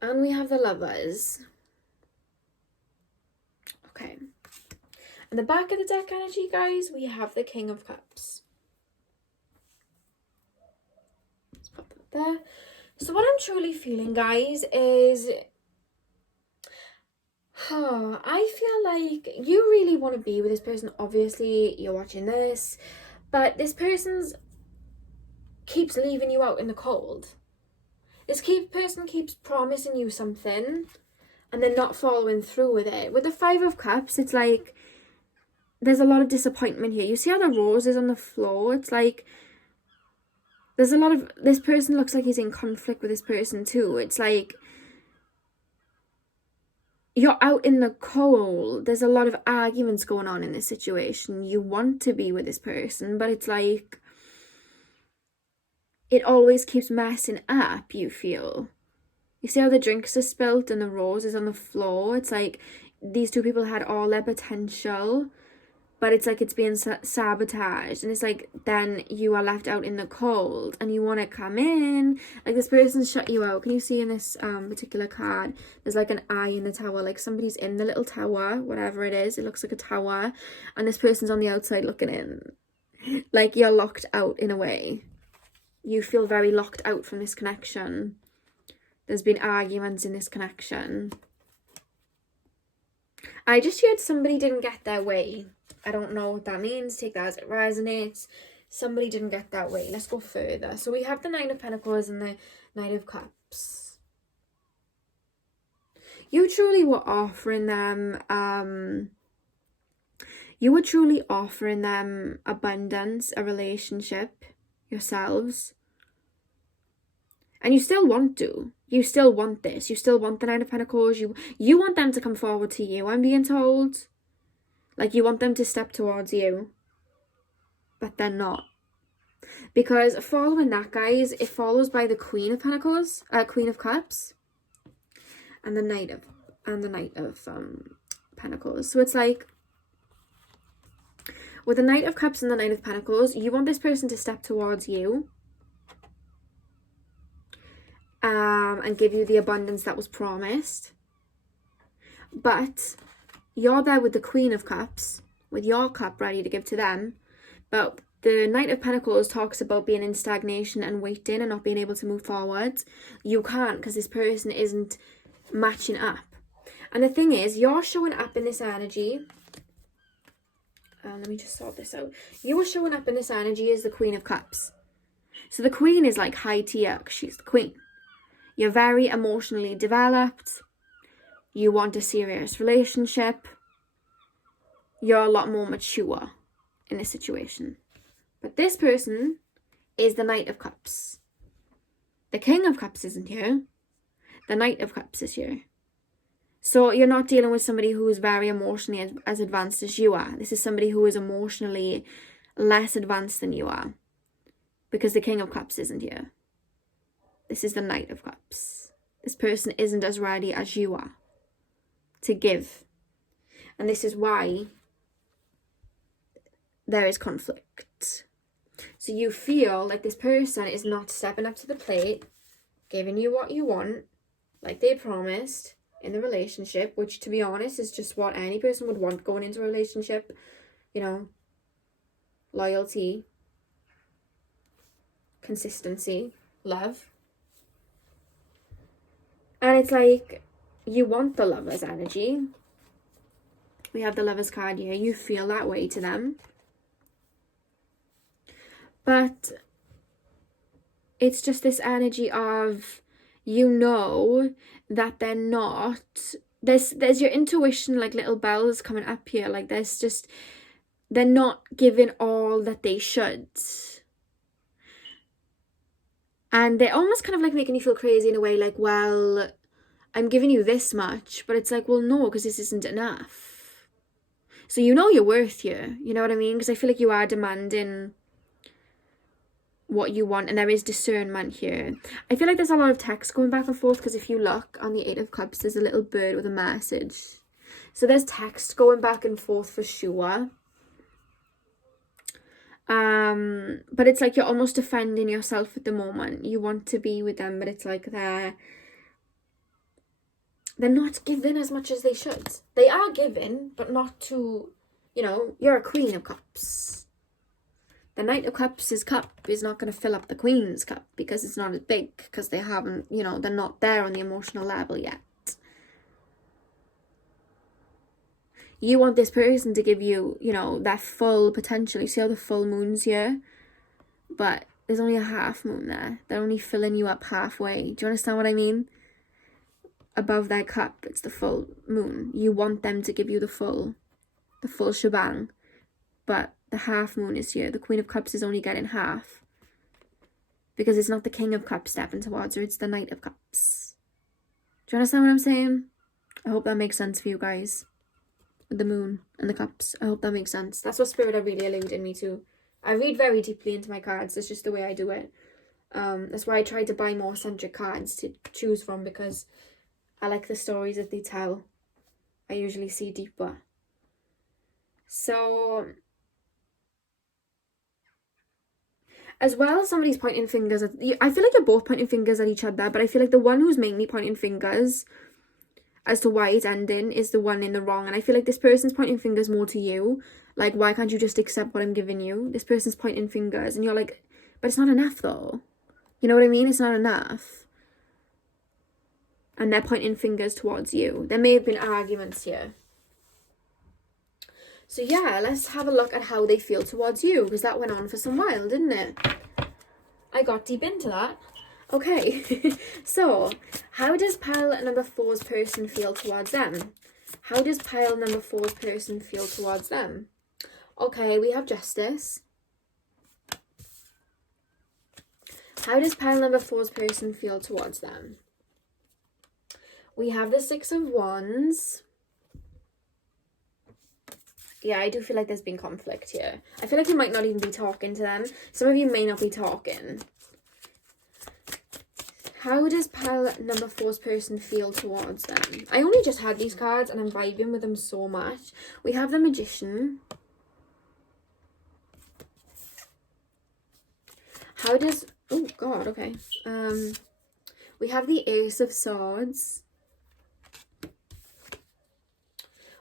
And we have the Lovers. Okay. In the back of the deck energy, guys, we have the King of Cups. Let's pop that there. So what I'm truly feeling, guys, is I feel like you really want to be with this person. Obviously, you're watching this, but this person's keeps leaving you out in the cold. This person keeps promising you something and then not following through with it. With the 5 of Cups, it's like there's a lot of disappointment here. You see how the roses on the floor? It's like there's a lot of, this person looks like he's in conflict with this person too. It's like you're out in the cold. There's a lot of arguments going on in this situation. You want to be with this person, but it's like it always keeps messing up, you feel. You see how the drinks are spilt and the roses on the floor? It's like these two people had all their potential, but it's like it's being sabotaged. And it's like then you are left out in the cold and you want to come in. Like this person's shut you out. Can you see in this particular card, there's like an eye in the tower. Like somebody's in the little tower, whatever it is. It looks like a tower. And this person's on the outside looking in. Like you're locked out in a way. You feel very locked out from this connection. There's been arguments in this connection. I just heard somebody didn't get their way. I don't know what that means. Take that as it resonates. Somebody didn't get that way. Let's go further. So we have the Nine of Pentacles and the Knight of Cups. You truly were offering them, you were truly offering them abundance, a relationship, yourselves. And you still want to. You still want this. You still want the Nine of Pentacles. You want them to come forward to you, I'm being told. Like you want them to step towards you. But they're not. Because following that, guys, it follows by the Queen of Pentacles, Queen of Cups. And the Knight of Pentacles. So it's like with the Knight of Cups and the Knight of Pentacles, you want this person to step towards you. And give you the abundance that was promised. But you're there with the Queen of Cups, with your cup ready to give to them. But the Knight of Pentacles talks about being in stagnation and waiting and not being able to move forward. You can't because this person isn't matching up. And the thing is, you're showing up in this energy. Let me just sort this out. You are showing up in this energy as the Queen of Cups. So the Queen is like high tier because she's the Queen. You're very emotionally developed. You want a serious relationship. You're a lot more mature in this situation. But this person is the Knight of Cups. The King of Cups isn't here. The Knight of Cups is here. So you're not dealing with somebody who is very emotionally as advanced as you are. This is somebody who is emotionally less advanced than you are. Because the King of Cups isn't here. This is the Knight of Cups. This person isn't as ready as you are to give. And this is why there is conflict. So you feel like this person is not stepping up to the plate, giving you what you want, like they promised in the relationship, which to be honest is just what any person would want going into a relationship. You know, loyalty, consistency, love. And it's like, you want the Lover's energy. We have the Lover's card here. You feel that way to them. But it's just this energy of, you know, that they're not. There's your intuition, like little bells coming up here. Like there's just, they're not giving all that they should. And they're almost kind of like making you feel crazy in a way, like, well, I'm giving you this much, but it's like, well, no, because this isn't enough. So you know your worth here, you know what I mean? Because I feel like you are demanding what you want, and there is discernment here. I feel like there's a lot of text going back and forth, because if you look on the Eight of Cups, there's a little bird with a message. So there's text going back and forth for sure. But it's like you're almost defending yourself at the moment. You want to be with them, but it's like they're not giving as much as they should. They are giving, but not to, you know, you're a Queen of Cups. The Knight of Cups' cup is not going to fill up the Queen's cup because it's not as big, because they haven't, you know, they're not there on the emotional level yet. You want this person to give you, you know, that full potential. You see how the full moon's here? But there's only a half moon there. They're only filling you up halfway. Do you understand what I mean? Above their cup, it's the full moon. You want them to give you the full shebang. But the half moon is here. The Queen of Cups is only getting half. Because it's not the King of Cups stepping towards her, it's the Knight of Cups. Do you understand what I'm saying? I hope that makes sense for you guys. With the moon and the cups. I hope that makes sense. That's what Spirit are really alluding me to. I read very deeply into my cards. It's just the way I do it. That's why I try to buy more eccentric cards to choose from, because I like the stories that they tell. I usually see deeper. So, as well as somebody's pointing fingers at... I feel like you're both pointing fingers at each other, but I feel like the one who's mainly pointing fingers as to why it's ending is the one in the wrong. And I feel like this person's pointing fingers more to you. Like, why can't you just accept what I'm giving you? This person's pointing fingers and you're like, but it's not enough though. You know what I mean? It's not enough. And they're pointing fingers towards you. There may have been arguments here. So yeah, let's have a look at how they feel towards you, because that went on for some while, didn't it? I got deep into that. Okay, so how does pile number 4's person feel towards them? How does pile number 4's person feel towards them? Okay, we have justice. How does pile number 4's person feel towards them? We have the 6 of Wands. Yeah, I do feel like there's been conflict here. I feel like you might not even be talking to them. Some of you may not be talking. How does pile number 4's person feel towards them? I only just had these cards and I'm vibing with them so much. We have the Magician. How does... Oh, God, okay. We have the Ace of Swords.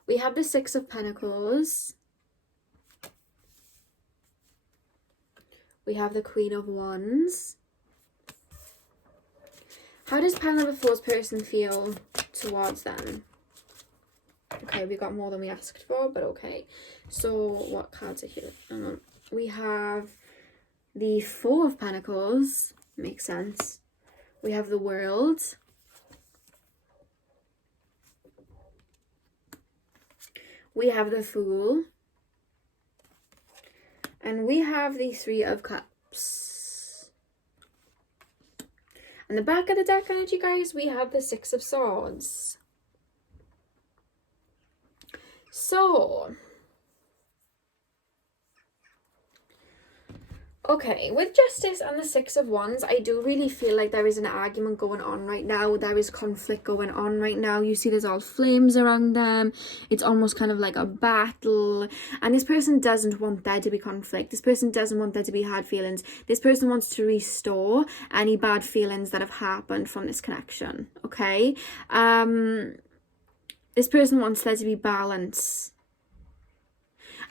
We have the 6 of Pentacles. We have the Queen of Wands. How does pile number 4's person feel towards them? Okay, we got more than we asked for, but okay. So, what cards are here? We have the 4 of Pentacles. Makes sense. We have the World. We have the Fool. And we have the 3 of Cups. And the back of the deck energy, guys, we have the 6 of Swords. So, okay, with Justice and the 6 of Wands, I do really feel like there is an argument going on right now. There is conflict going on right now. You see there's all flames around them. It's almost kind of like a battle. And this person doesn't want there to be conflict. This person doesn't want there to be hard feelings. This person wants to restore any bad feelings that have happened from this connection, okay? This person wants there to be balance.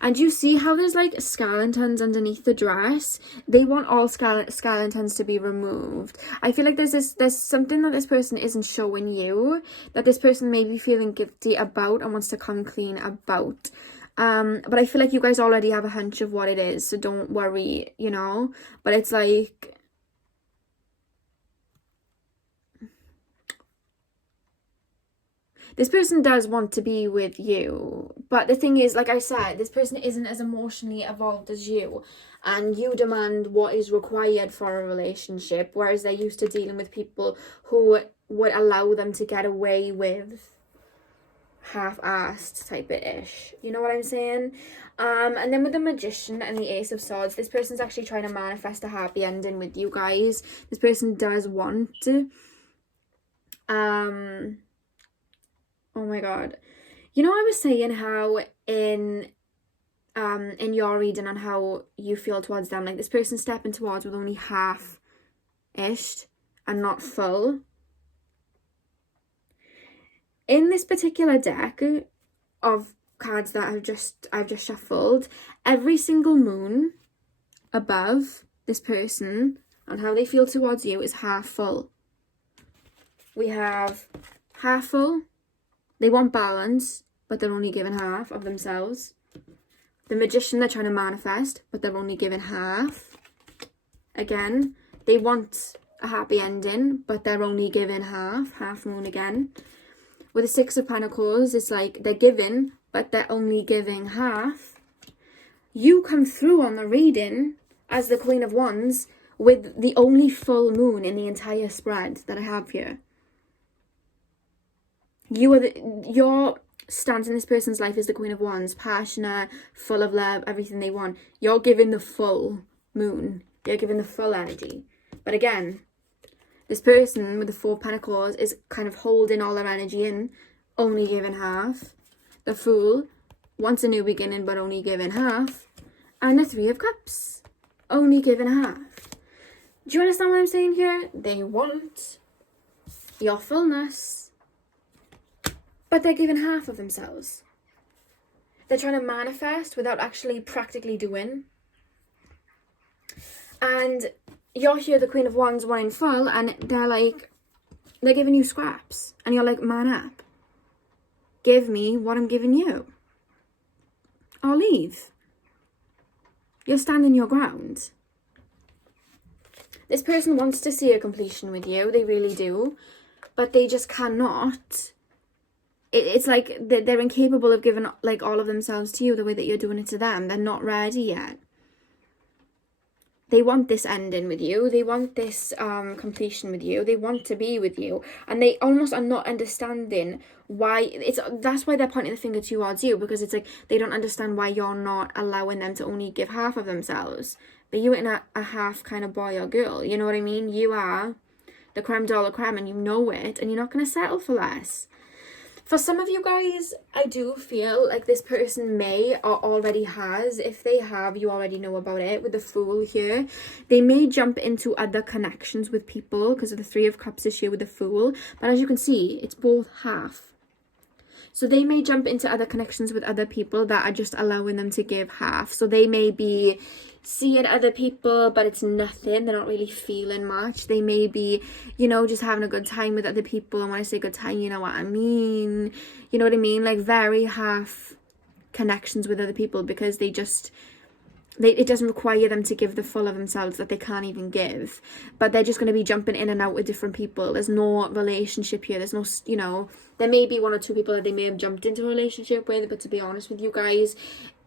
And you see how there's like skeletons underneath the dress? They want all skeletons to be removed. I feel like there's something that this person isn't showing you, that this person may be feeling guilty about and wants to come clean about. But I feel like you guys already have a hunch of what it is, so don't worry, you know? But it's like... This person does want to be with you, but the thing is, like I said, this person isn't as emotionally evolved as you, and you demand what is required for a relationship, whereas they're used to dealing with people who would allow them to get away with half-assed type of ish. You know what I'm saying? And then with the Magician and the Ace of Swords, this person's actually trying to manifest a happy ending with you guys. This person does want to. Oh my god. You know, I was saying how in your reading on how you feel towards them, like this person stepping towards with only half-ish and not full. In this particular deck of cards that I've just shuffled, every single moon above this person and how they feel towards you is half full. We have half full. They want balance, but they're only given half of themselves. The Magician, they're trying to manifest, but they're only given half. Again, they want a happy ending, but they're only given half moon again. With the 6 of Pentacles, it's like they're given, but they're only giving half. You come through on the reading as the Queen of Wands with the only full moon in the entire spread that I have here. your stance in this person's life is the Queen of Wands, passionate, full of love, everything they want. You're giving the full moon. You're giving the full energy. But again, this person with the Four of Pentacles is kind of holding all their energy in, only giving half. The Fool wants a new beginning, but only giving half. And the Three of Cups, only giving half. Do you understand what I'm saying here? They want your fullness, but they're giving half of themselves. They're trying to manifest without actually practically doing. And you're here, the Queen of Wands, wanting full, and they're giving you scraps. And you're like, man up. Give me what I'm giving you. Or leave. You're standing your ground. This person wants to see a completion with you. They really do. But they just cannot. It's like they're incapable of giving like all of themselves to you the way that you're doing it to them. They're not ready yet. They want this ending with you. They want this completion with you. They want to be with you. And they almost are not understanding why. That's why they're pointing the finger towards you. Because it's like they don't understand why you're not allowing them to only give half of themselves. But you ain't a half kind of boy or girl. You know what I mean? You are the creme de la creme and you know it. And you're not going to settle for less. For some of you guys, I do feel like this person may or already has. If they have, you already know about it. With the Fool here, they may jump into other connections with people because of the Three of Cups this year with the Fool. But as you can see, it's both half. So they may jump into other connections with other people that are just allowing them to give half. So they may be seeing other people, but it's nothing. They're not really feeling much. They may be, just having a good time with other people. And when I say good time, you know what I mean. You know what I mean? Like very half connections with other people because it doesn't require them to give the full of themselves that they can't even give. But they're just going to be jumping in and out with different people. There's no relationship here. There's no, there may be one or two people that they may have jumped into a relationship with. But to be honest with you guys,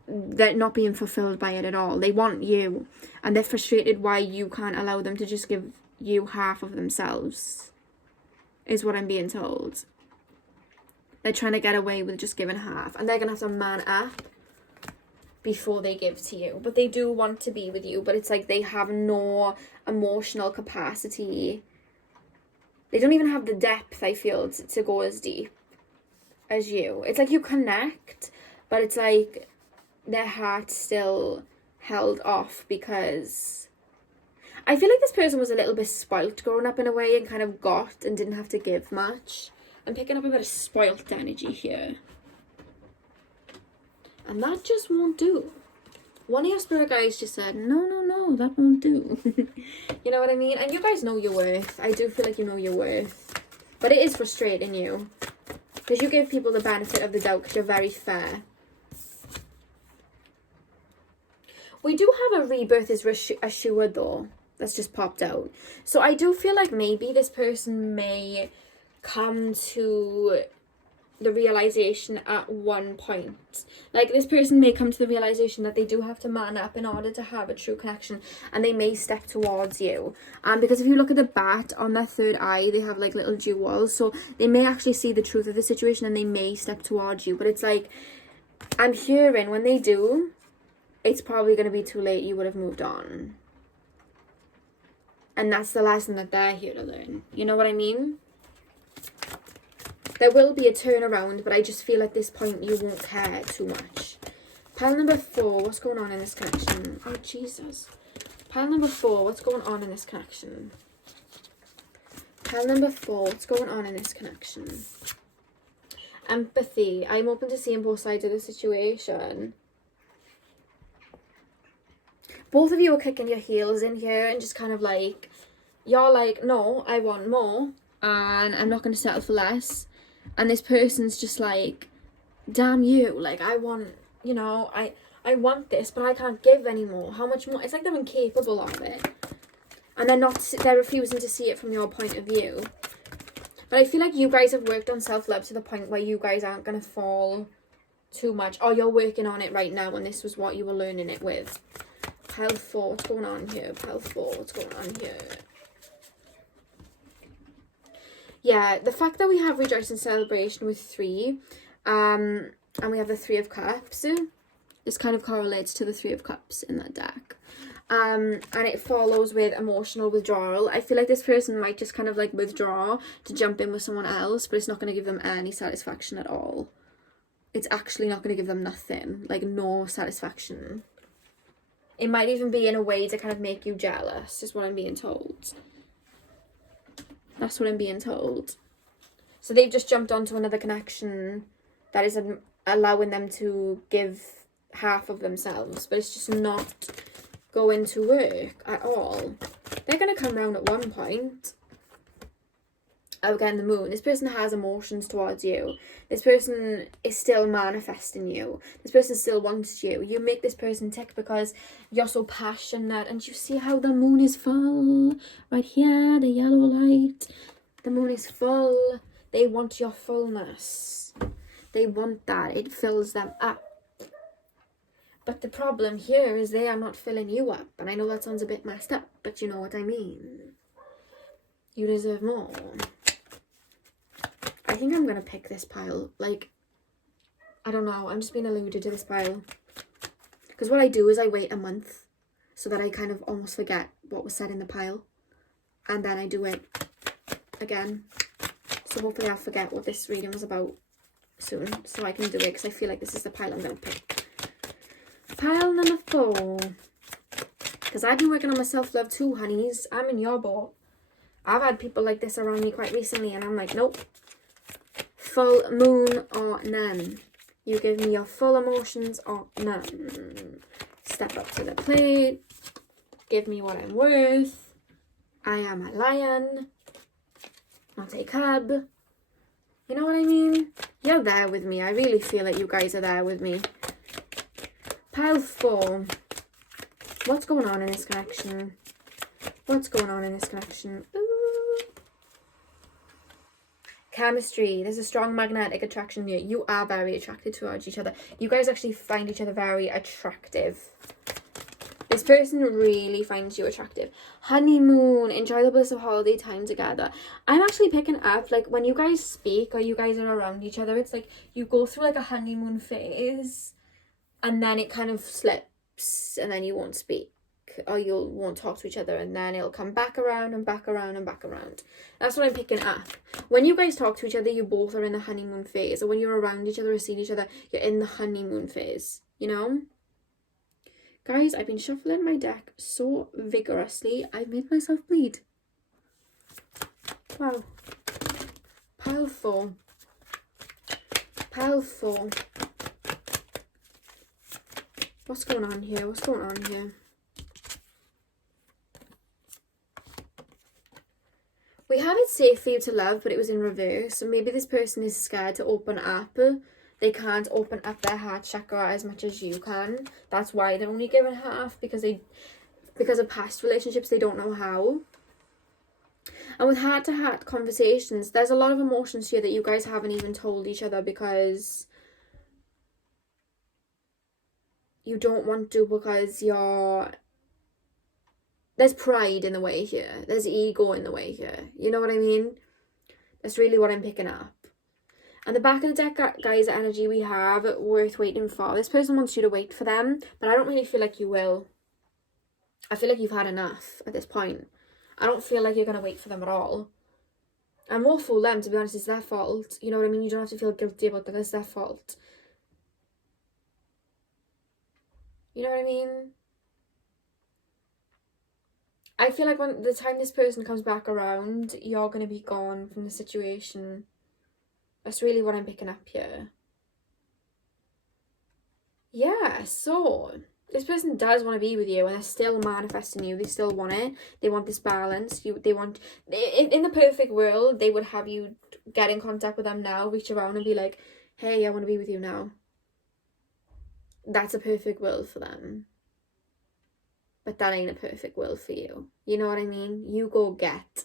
they're not being fulfilled by it at all. They want you. And they're frustrated why you can't allow them to just give you half of themselves. Is what I'm being told. They're trying to get away with just giving half. And they're going to have to man up before they give to you. But they do want to be with you. But it's like they have no emotional capacity. They don't even have the depth, I feel, to go as deep as you. It's like you connect, but it's like their heart's still held off because I feel like this person was a little bit spoilt growing up in a way and kind of got and didn't have to give much. I'm picking up a bit of spoilt energy here. And that just won't do. One of your spirit guys just said, no, that won't do. You know what I mean? And you guys know your worth. I do feel like you know your worth. But it is frustrating you. Because you give people the benefit of the doubt because you're very fair. We do have a rebirth is assured though. That's just popped out. So I do feel like maybe this person may come to the realization at one point. Like this person may come to the realization that they do have to man up in order to have a true connection. And they may step towards you. Because if you look at the bat on their third eye, they have like little jewels. So they may actually see the truth of the situation and they may step towards you. But it's like, I'm hearing when they do, it's probably going to be too late. You would have moved on. And that's the lesson that they're here to learn. You know what I mean? There will be a turnaround, but I just feel at this point you won't care too much. Pile number 4, what's going on in this connection? Oh, Jesus. Pile number 4, what's going on in this connection? Pile number 4, what's going on in this connection? Empathy. I'm open to seeing both sides of the situation. Both of you are kicking your heels in here and just kind of like, you're like, no, I want more and I'm not going to settle for less. And this person's just like, damn you, like I want, I want this, but I can't give anymore. How much more? It's like they're incapable of it. And they're refusing to see it from your point of view. But I feel like you guys have worked on self-love to the point where you guys aren't going to fall too much. Or you're working on it right now and this was what you were learning it with. Pile 4, what's going on here? Pile 4, what's going on here? Yeah, the fact that we have rejoice and celebration with 3, and we have the 3 of Cups, this kind of correlates to the 3 of Cups in that deck. And it follows with emotional withdrawal. I feel like this person might just kind of like withdraw to jump in with someone else, but it's not going to give them any satisfaction at all. It's actually not going to give them nothing, like no satisfaction. It might even be in a way to kind of make you jealous, is what I'm being told. That's what I'm being told. So they've just jumped onto another connection that is allowing them to give half of themselves, but it's just not going to work at all. They're going to come round at one point. Again, the moon. This person has emotions towards you. This person is still manifesting you. This person still wants you. You make this person tick because you're so passionate. And you see how the moon is full? Right here, the yellow light. The moon is full. They want your fullness. They want that. It fills them up. But the problem here is they are not filling you up. And I know that sounds a bit messed up, but you know what I mean. You deserve more. I think I'm going to pick this pile. Like, I don't know. I'm just being alluded to this pile. Because what I do is I wait a month so that I kind of almost forget what was said in the pile. And then I do it again. So hopefully I'll forget what this reading was about soon. So I can do it because I feel like this is the pile I'm going to pick. Pile number 4. Because I've been working on my self-love too, honeys. I'm in your boat. I've had people like this around me quite recently and I'm like, nope. Full moon or none. You give me your full emotions or none. Step up to the plate. Give me what I'm worth. I am a lion. Not a cub. You know what I mean? You're there with me. I really feel like you guys are there with me. Pile 4. What's going on in this connection? What's going on in this connection? Ooh. Chemistry. There's a strong magnetic attraction here. You are very attracted towards each other. You guys actually find each other very attractive. This person really finds you attractive. Honeymoon. Enjoy the bliss of holiday time together. I'm actually picking up, like, when you guys speak or you guys are around each other, it's like you go through, like, a honeymoon phase and then it kind of slips and then you won't speak. Or you won't talk to each other and then it'll come back around and back around and back around. That's what I'm picking up. When you guys talk to each other, you both are in the honeymoon phase. Or when you're around each other or seeing each other, you're in the honeymoon phase. You know? Guys, I've been shuffling my deck so vigorously, I've made myself bleed. Wow. Pile 4. Pile 4. What's going on here? What's going on here? We have it safe for you to love, but it was in reverse. So maybe this person is scared to open up. They can't open up their heart chakra as much as you can. That's why they're only given half, because of past relationships, they don't know how. And with heart-to-heart conversations, there's a lot of emotions here that you guys haven't even told each other because you don't want to, because there's pride in the way here. There's ego in the way here. You know what I mean? That's really what I'm picking up. And the back of the deck, guys, energy we have worth waiting for. This person wants you to wait for them, but I don't really feel like you will. I feel like you've had enough at this point. I don't feel like you're going to wait for them at all. And more fool them, to be honest, it's their fault. You know what I mean? You don't have to feel guilty about that. It's their fault. You know what I mean? I feel like when the time this person comes back around, you're going to be gone from the situation. That's really what I'm picking up here. Yeah, so this person does want to be with you and they're still manifesting you. They still want it. They want this balance. They want, in the perfect world, they would have you get in contact with them now, reach around and be like, hey, I want to be with you now. That's a perfect world for them. But that ain't a perfect world for you. You know what I mean? You go get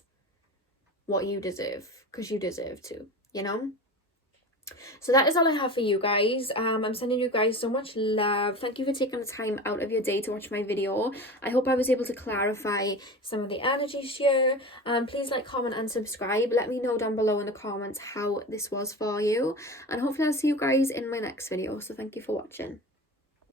what you deserve, because you deserve to, you know? So that is all I have for you guys. I'm sending you guys so much love. Thank you for taking the time out of your day to watch my video. I hope I was able to clarify some of the energies here. Please like, comment and subscribe. Let me know down below in the comments how this was for you. And hopefully I'll see you guys in my next video. So thank you for watching.